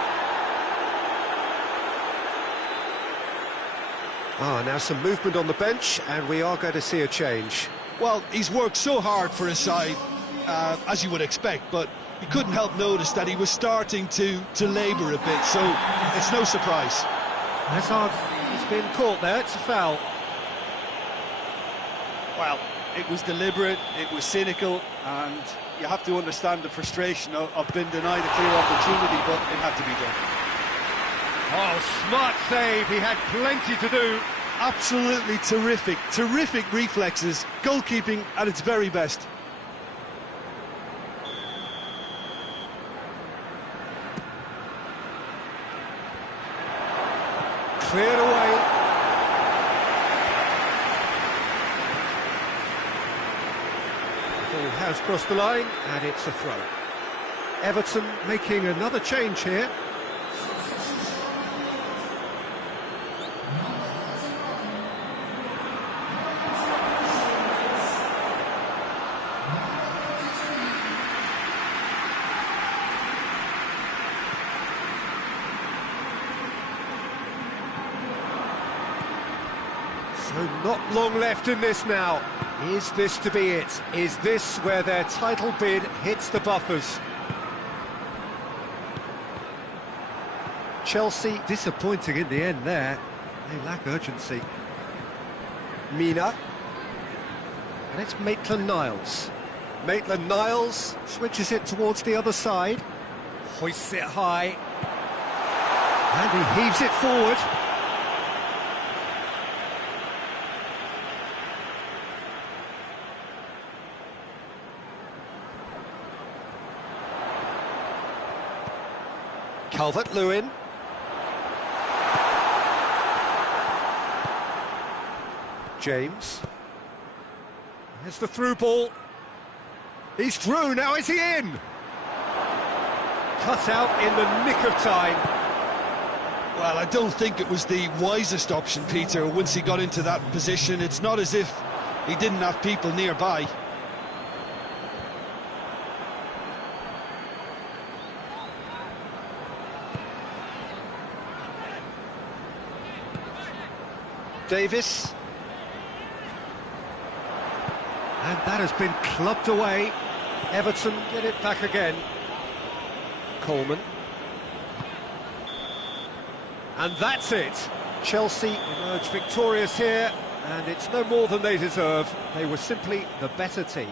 Now some movement on the bench, and we are going to see a change. Well, he's worked so hard for his side, as you would expect, but you couldn't help notice that he was starting to labour a bit, so it's no surprise. Hazard has been caught there, it's a foul. Well, it was deliberate, it was cynical, and you have to understand the frustration of being denied a clear opportunity, but it had to be done. Oh, smart save, he had plenty to do. Absolutely terrific, terrific reflexes, goalkeeping at its very best. Cleared away. Ball has crossed the line, and it's a throw. Everton making another change here. So not long left in this now. Is this to be it? Is this where their title bid hits the buffers? Chelsea disappointing in the end there. They lack urgency. Mina. And it's Maitland-Niles. Maitland-Niles switches it towards the other side. Hoists it high. And he heaves it forward. Calvert-Lewin. James. Here's the through ball. He's through, now is he in? Cut out in the nick of time. Well, I don't think it was the wisest option, Peter, once he got into that position. It's not as if he didn't have people nearby. Davis. And that has been clubbed away. Everton get it back again. Coleman. And that's it. Chelsea emerge victorious here, and it's no more than they deserve. They were simply the better team.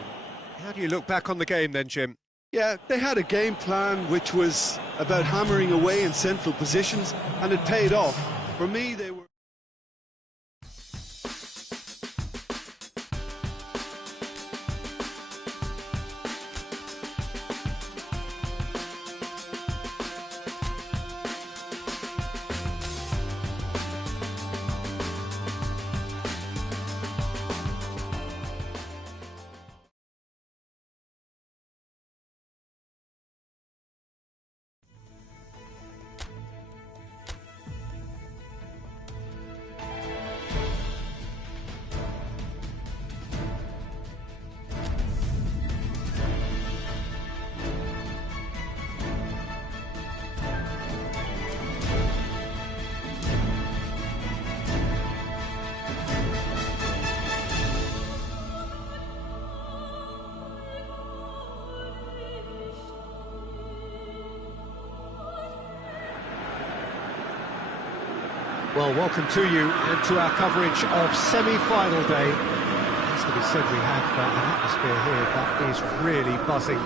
How do you look back on the game then, Jim? Yeah, they had a game plan which was about hammering away in central positions, and it paid off. For me, they were... Well, welcome to you and to our coverage of semi-final day. It has to be said we have an atmosphere here that is really buzzing.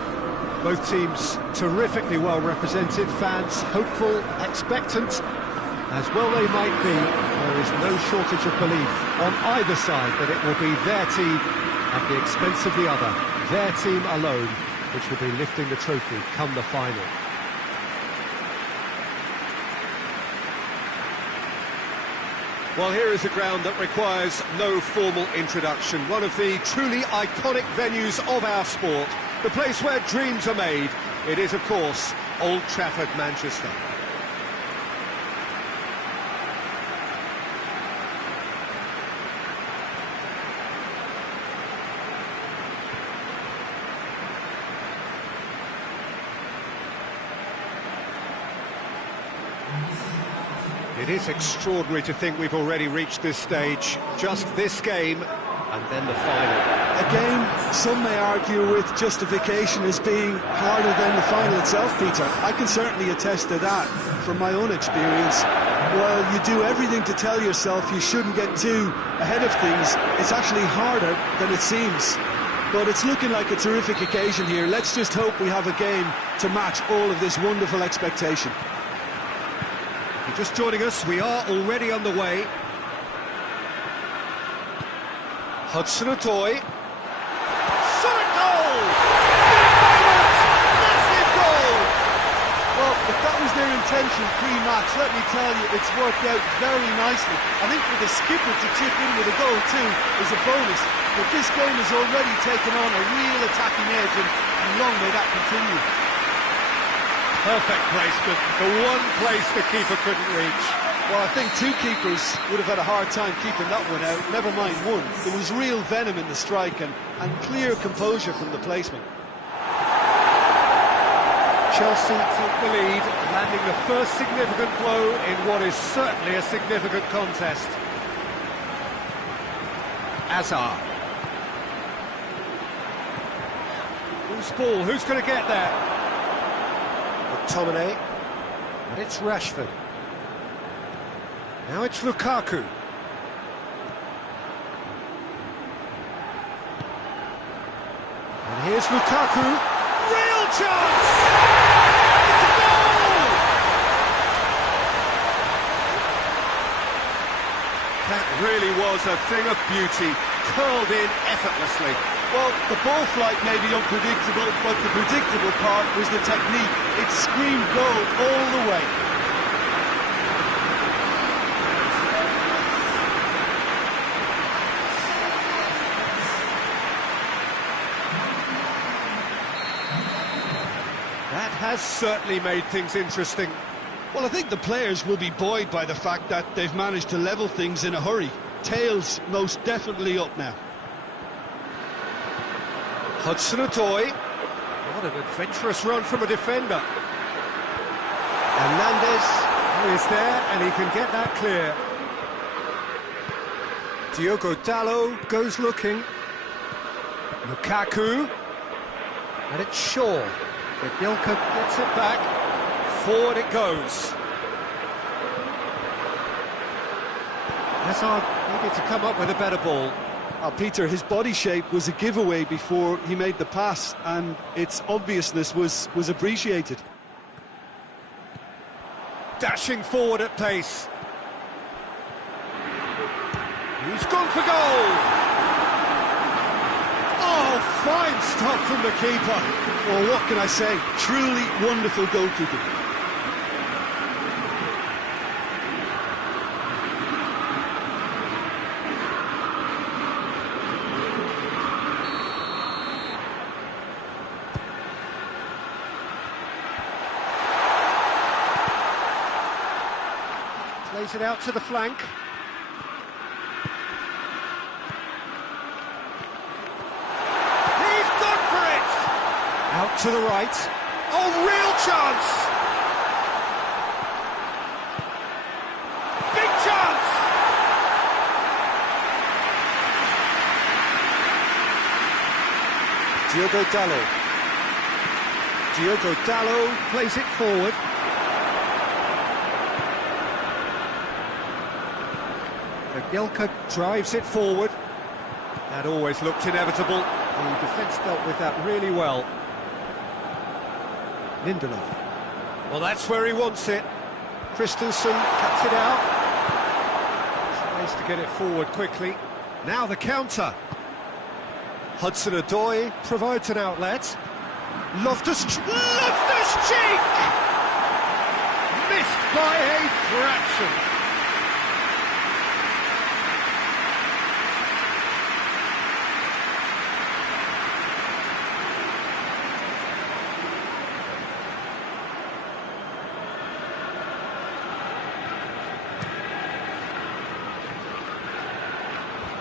Both teams terrifically well represented, fans hopeful, expectant. As well they might be, there is no shortage of belief on either side that it will be their team at the expense of the other, their team alone, which will be lifting the trophy come the final. Well, here is a ground that requires no formal introduction. One of the truly iconic venues of our sport. The place where dreams are made. It is, of course, Old Trafford, Manchester. It is extraordinary to think we've already reached this stage. Just this game, and then the final. A game, some may argue, with justification as being harder than the final itself, Peter. I can certainly attest to that from my own experience. While you do everything to tell yourself you shouldn't get too ahead of things, it's actually harder than it seems. But it's looking like a terrific occasion here. Let's just hope we have a game to match all of this wonderful expectation. You you're just joining us, we are already on the way. Hudson-Odoi. Shot at goal! Massive goal! Well, if that was their intention pre-match, let me tell you, it's worked out very nicely. I think for the skipper to chip in with a goal too is a bonus, but this game has already taken on a real attacking edge, and long may that continue. Perfect placement, the one place the keeper couldn't reach. Well, I think two keepers would have had a hard time keeping that one out, never mind one. There was real venom in the strike and clear composure from the placement. Chelsea take the lead, landing the first significant blow in what is certainly a significant contest. Azar. Who's ball? Who's going to get there? McTominay. And it's Rashford. Now it's Lukaku. And here's Lukaku. Real chance! It's a goal! That really was a thing of beauty, curled in effortlessly. Well, the ball flight may be unpredictable, but the predictable part was the technique. It screamed goal all the way. That has certainly made things interesting. Well, I think the players will be buoyed by the fact that they've managed to level things in a hurry. Tails most definitely up now. Hudson-Odoi. What an adventurous run from a defender. Hernandez is there and he can get that clear. Diogo Dalot goes looking. Lukaku. And it's Shaw. Ilka gets it back. Forward it goes. Hazard needed to come up with a better ball. Peter, his body shape was a giveaway before he made the pass, and its obviousness was appreciated. Dashing forward at pace. He's gone for goal! Oh, fine stop from the keeper. Well, what can I say? Truly wonderful goalkeeping. Plays it out to the flank. He's gone for it! Out to the right. Oh, real chance! Big chance! Diogo Dalot. Diogo Dalot plays it forward. Ilka drives it forward. That always looked inevitable. The defence dealt with that really well. Lindelof. Well, that's where he wants it. Christensen cuts it out. Tries to get it forward quickly. Now the counter. Hudson-Odoi provides an outlet. Loftus-Cheek! Missed by a fraction.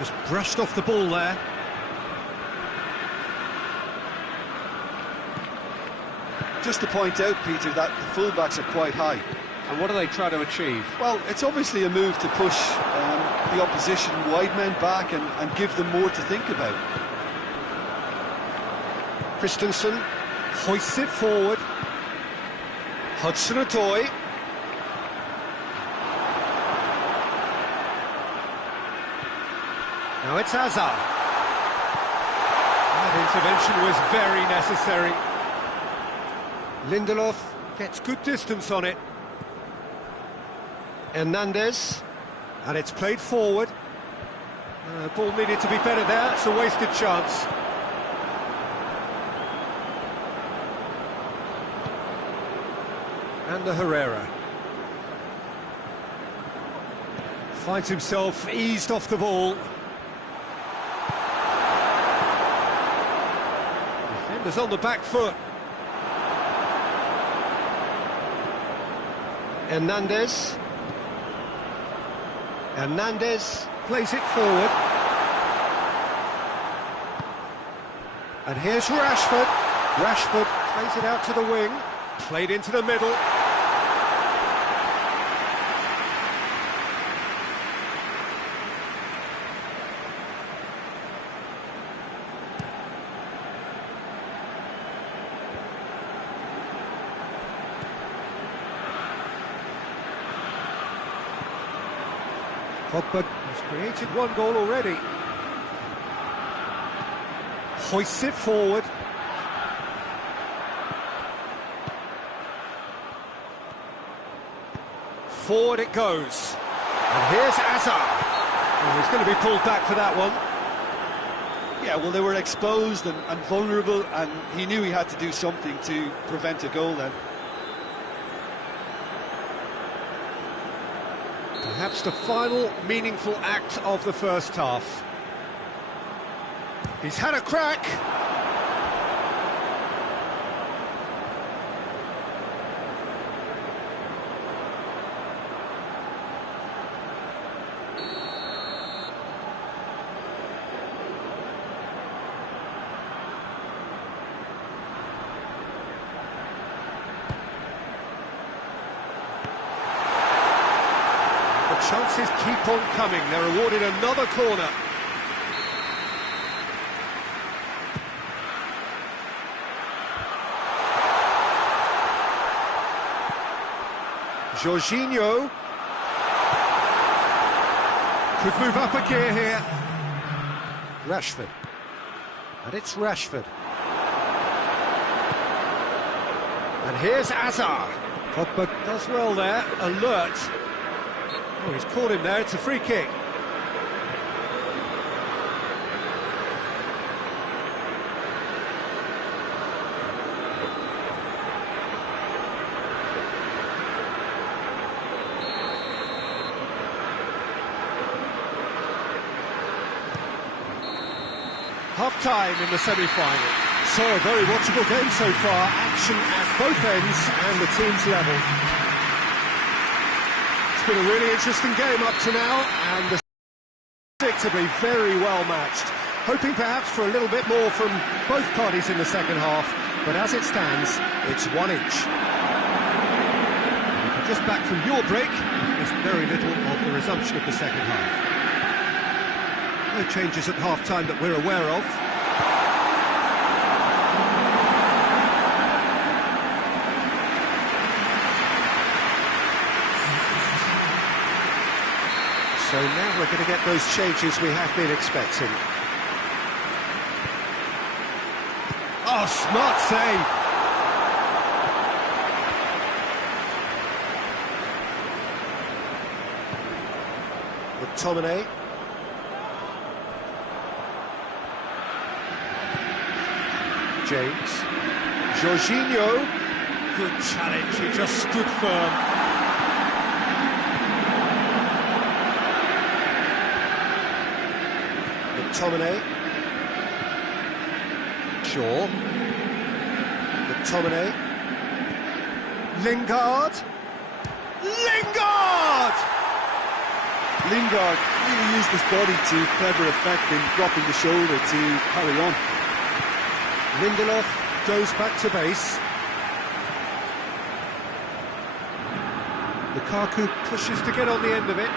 Just brushed off the ball there. Just to point out, Peter, that the fullbacks are quite high. And what are they trying to achieve? Well, it's obviously a move to push the opposition wide men back and give them more to think about. Christensen hoists it forward. Hudson-Odoi. Now it's Hazard. That intervention was very necessary. Lindelof gets good distance on it. Hernandez, and it's played forward. Ball needed to be better there, it's a wasted chance. And the Herrera. Finds himself eased off the ball. Defenders on the back foot. Hernandez. Hernandez plays it forward. And here's Rashford. Rashford plays it out to the wing. Played into the middle. Pogba has created one goal already. Hoists it forward. Forward it goes. And here's Hazard. Oh, he's going to be pulled back for that one. Yeah, well, they were exposed and vulnerable, and he knew he had to do something to prevent a goal then. Perhaps the final meaningful act of the first half. He's had a crack. Chances keep on coming. They're awarded another corner. Jorginho could move up a gear here. Rashford. And it's Rashford. And here's Hazard. Pogba does well there. Alert. Oh, he's caught him there, it's a free kick. Half-time in the semi-final. So, a very watchable game so far. Action at both ends and the team's level. It's been a really interesting game up to now, and the predictably very well matched. Hoping perhaps for a little bit more from both parties in the second half, but as it stands, it's 1 each. Just back from your break, there's very little of the resumption of the second half. No changes at half-time that we're aware of. So now we're going to get those changes we have been expecting. Oh, smart save! McTominay. James. Jorginho. Good challenge, he just stood firm. McTominay. Shaw. McTominay. Lingard. Lingard! Lingard really used his body to clever effect in dropping the shoulder to carry on. Lindelof goes back to base. Lukaku pushes to get on the end of it.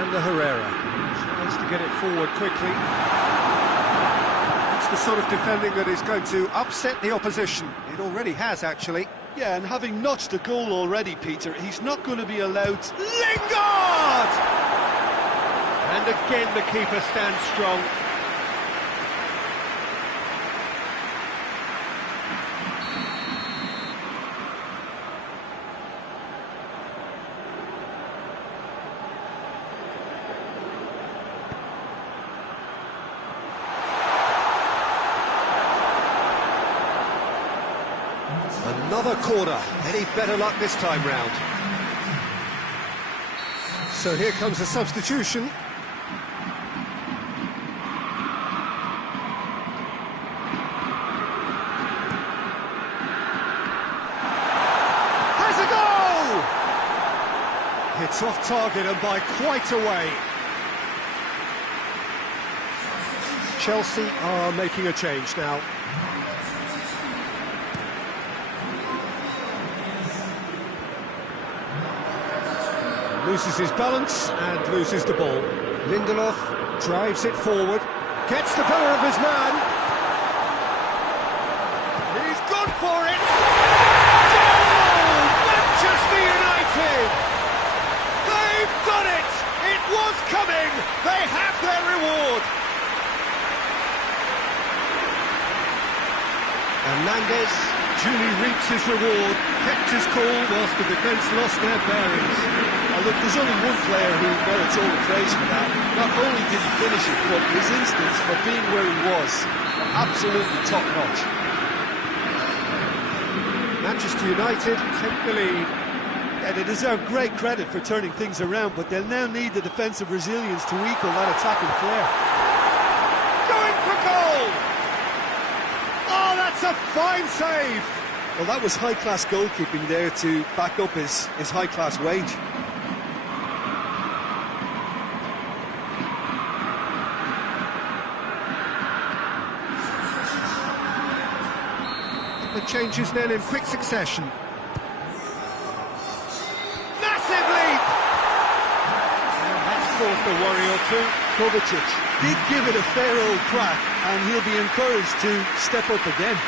And the Herrera tries to get it forward quickly. It's the sort of defending that is going to upset the opposition. It already has, actually. Yeah, and having notched a goal already, Peter, he's not going to be allowed... Lingard! And again the keeper stands strong. Another corner. Any better luck this time round? So here comes a substitution. Has a goal! It's off target and by quite a way. Chelsea are making a change now. Loses his balance and loses the ball. Lindelof drives it forward, gets the better of his man. He's gone for it! Goal! Manchester United! They've done it! It was coming! They have their reward! Hernandez duly reaps his reward, kept his cool whilst the defence lost their bearings. Look, there's only one player who merits all the praise for that. Not only did he finish it, but his instincts for being where he was are absolutely top-notch. Manchester United take the lead. Yeah, they deserve great credit for turning things around, but they'll now need the defensive resilience to equal that attacking flair. Going for goal! Oh, that's a fine save! Well, that was high-class goalkeeping there to back up his high-class wage. The changes then in quick succession. Massive leap! And that's caused a worry or two. Kovacic did give it a fair old crack, and he'll be encouraged to step up again.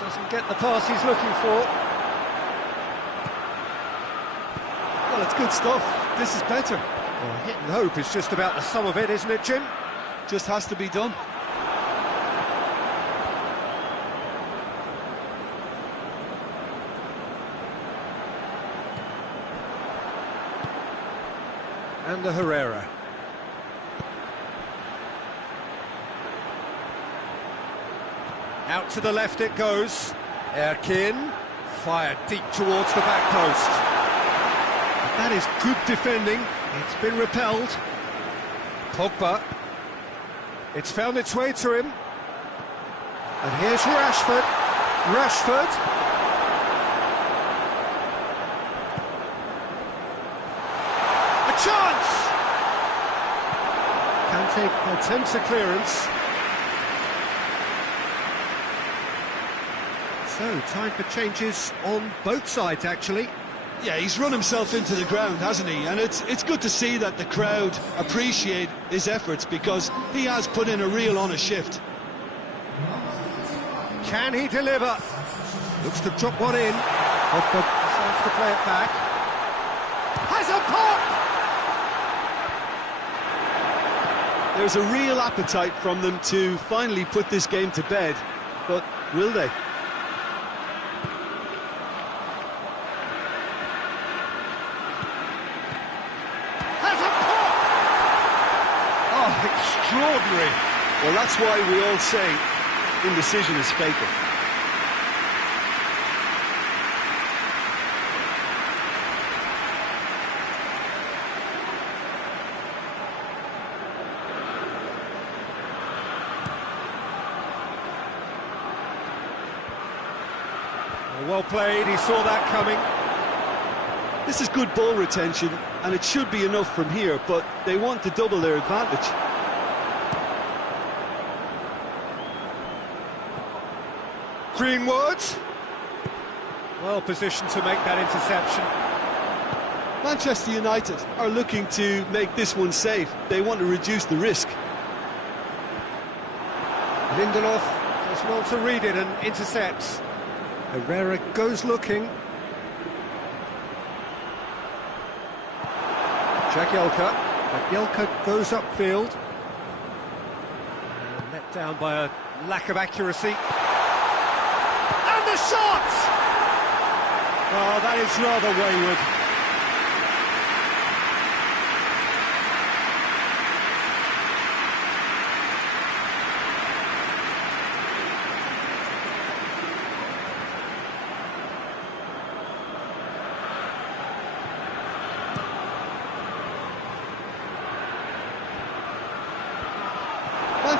Doesn't get the pass he's looking for. Well, it's good stuff. This is better. Well, hit and hope is just about the sum of it, isn't it, Jim? Just has to be done. And the Herrera. Out to the left it goes. Erkin fired deep towards the back post. That is good defending. It's been repelled. Pogba. It's found its way to him. And here's Rashford. Rashford. A chance! Kante attempts a clearance. So, time for changes on both sides, actually. Yeah, he's run himself into the ground, hasn't he? And it's good to see that the crowd appreciate his efforts, because he has put in a real honest shift. Can he deliver? Looks to drop one in. Pogba decides to play it back. Has a pop! There's a real appetite from them to finally put this game to bed, but will they? Extraordinary. Well, that's why we all say indecision is fatal. Well played, he saw that coming. This is good ball retention, and it should be enough from here, but they want to double their advantage. Greenwood. Well positioned to make that interception. Manchester United are looking to make this one safe. They want to reduce the risk. Lindelof does well to read it and intercepts. Herrera goes looking. Jagielka. Jagielka goes upfield. Let down by a lack of accuracy. And the shot! Oh, that is rather wayward.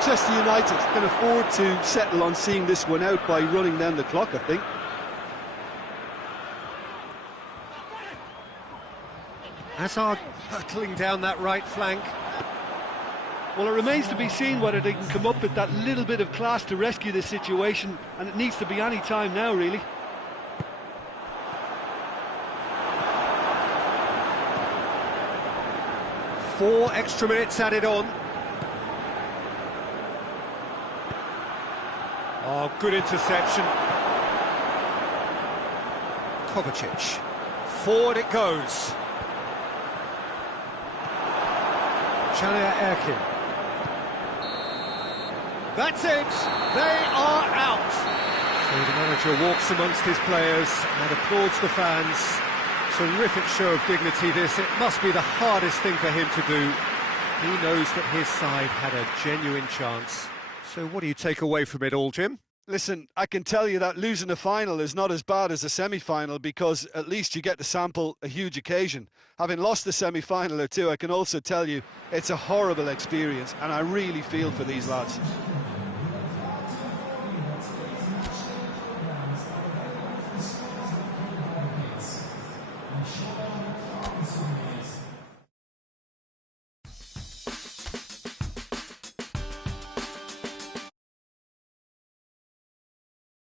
Manchester United can afford to settle on seeing this one out by running down the clock, I think. Hazard hurtling down that right flank. Well, it remains to be seen whether they can come up with that little bit of class to rescue this situation, and it needs to be any time now, really. Four extra minutes added on. Oh, good interception. Kovacic. Forward it goes. Chania Erkin. That's it. They are out. So the manager walks amongst his players and applauds the fans. Terrific show of dignity this. It must be the hardest thing for him to do. He knows that his side had a genuine chance. So what do you take away from it all, Jim? Listen, I can tell you that losing a final is not as bad as a semi-final, because at least you get to sample a huge occasion. Having lost a semi-final or two, I can also tell you it's a horrible experience, and I really feel for these lads.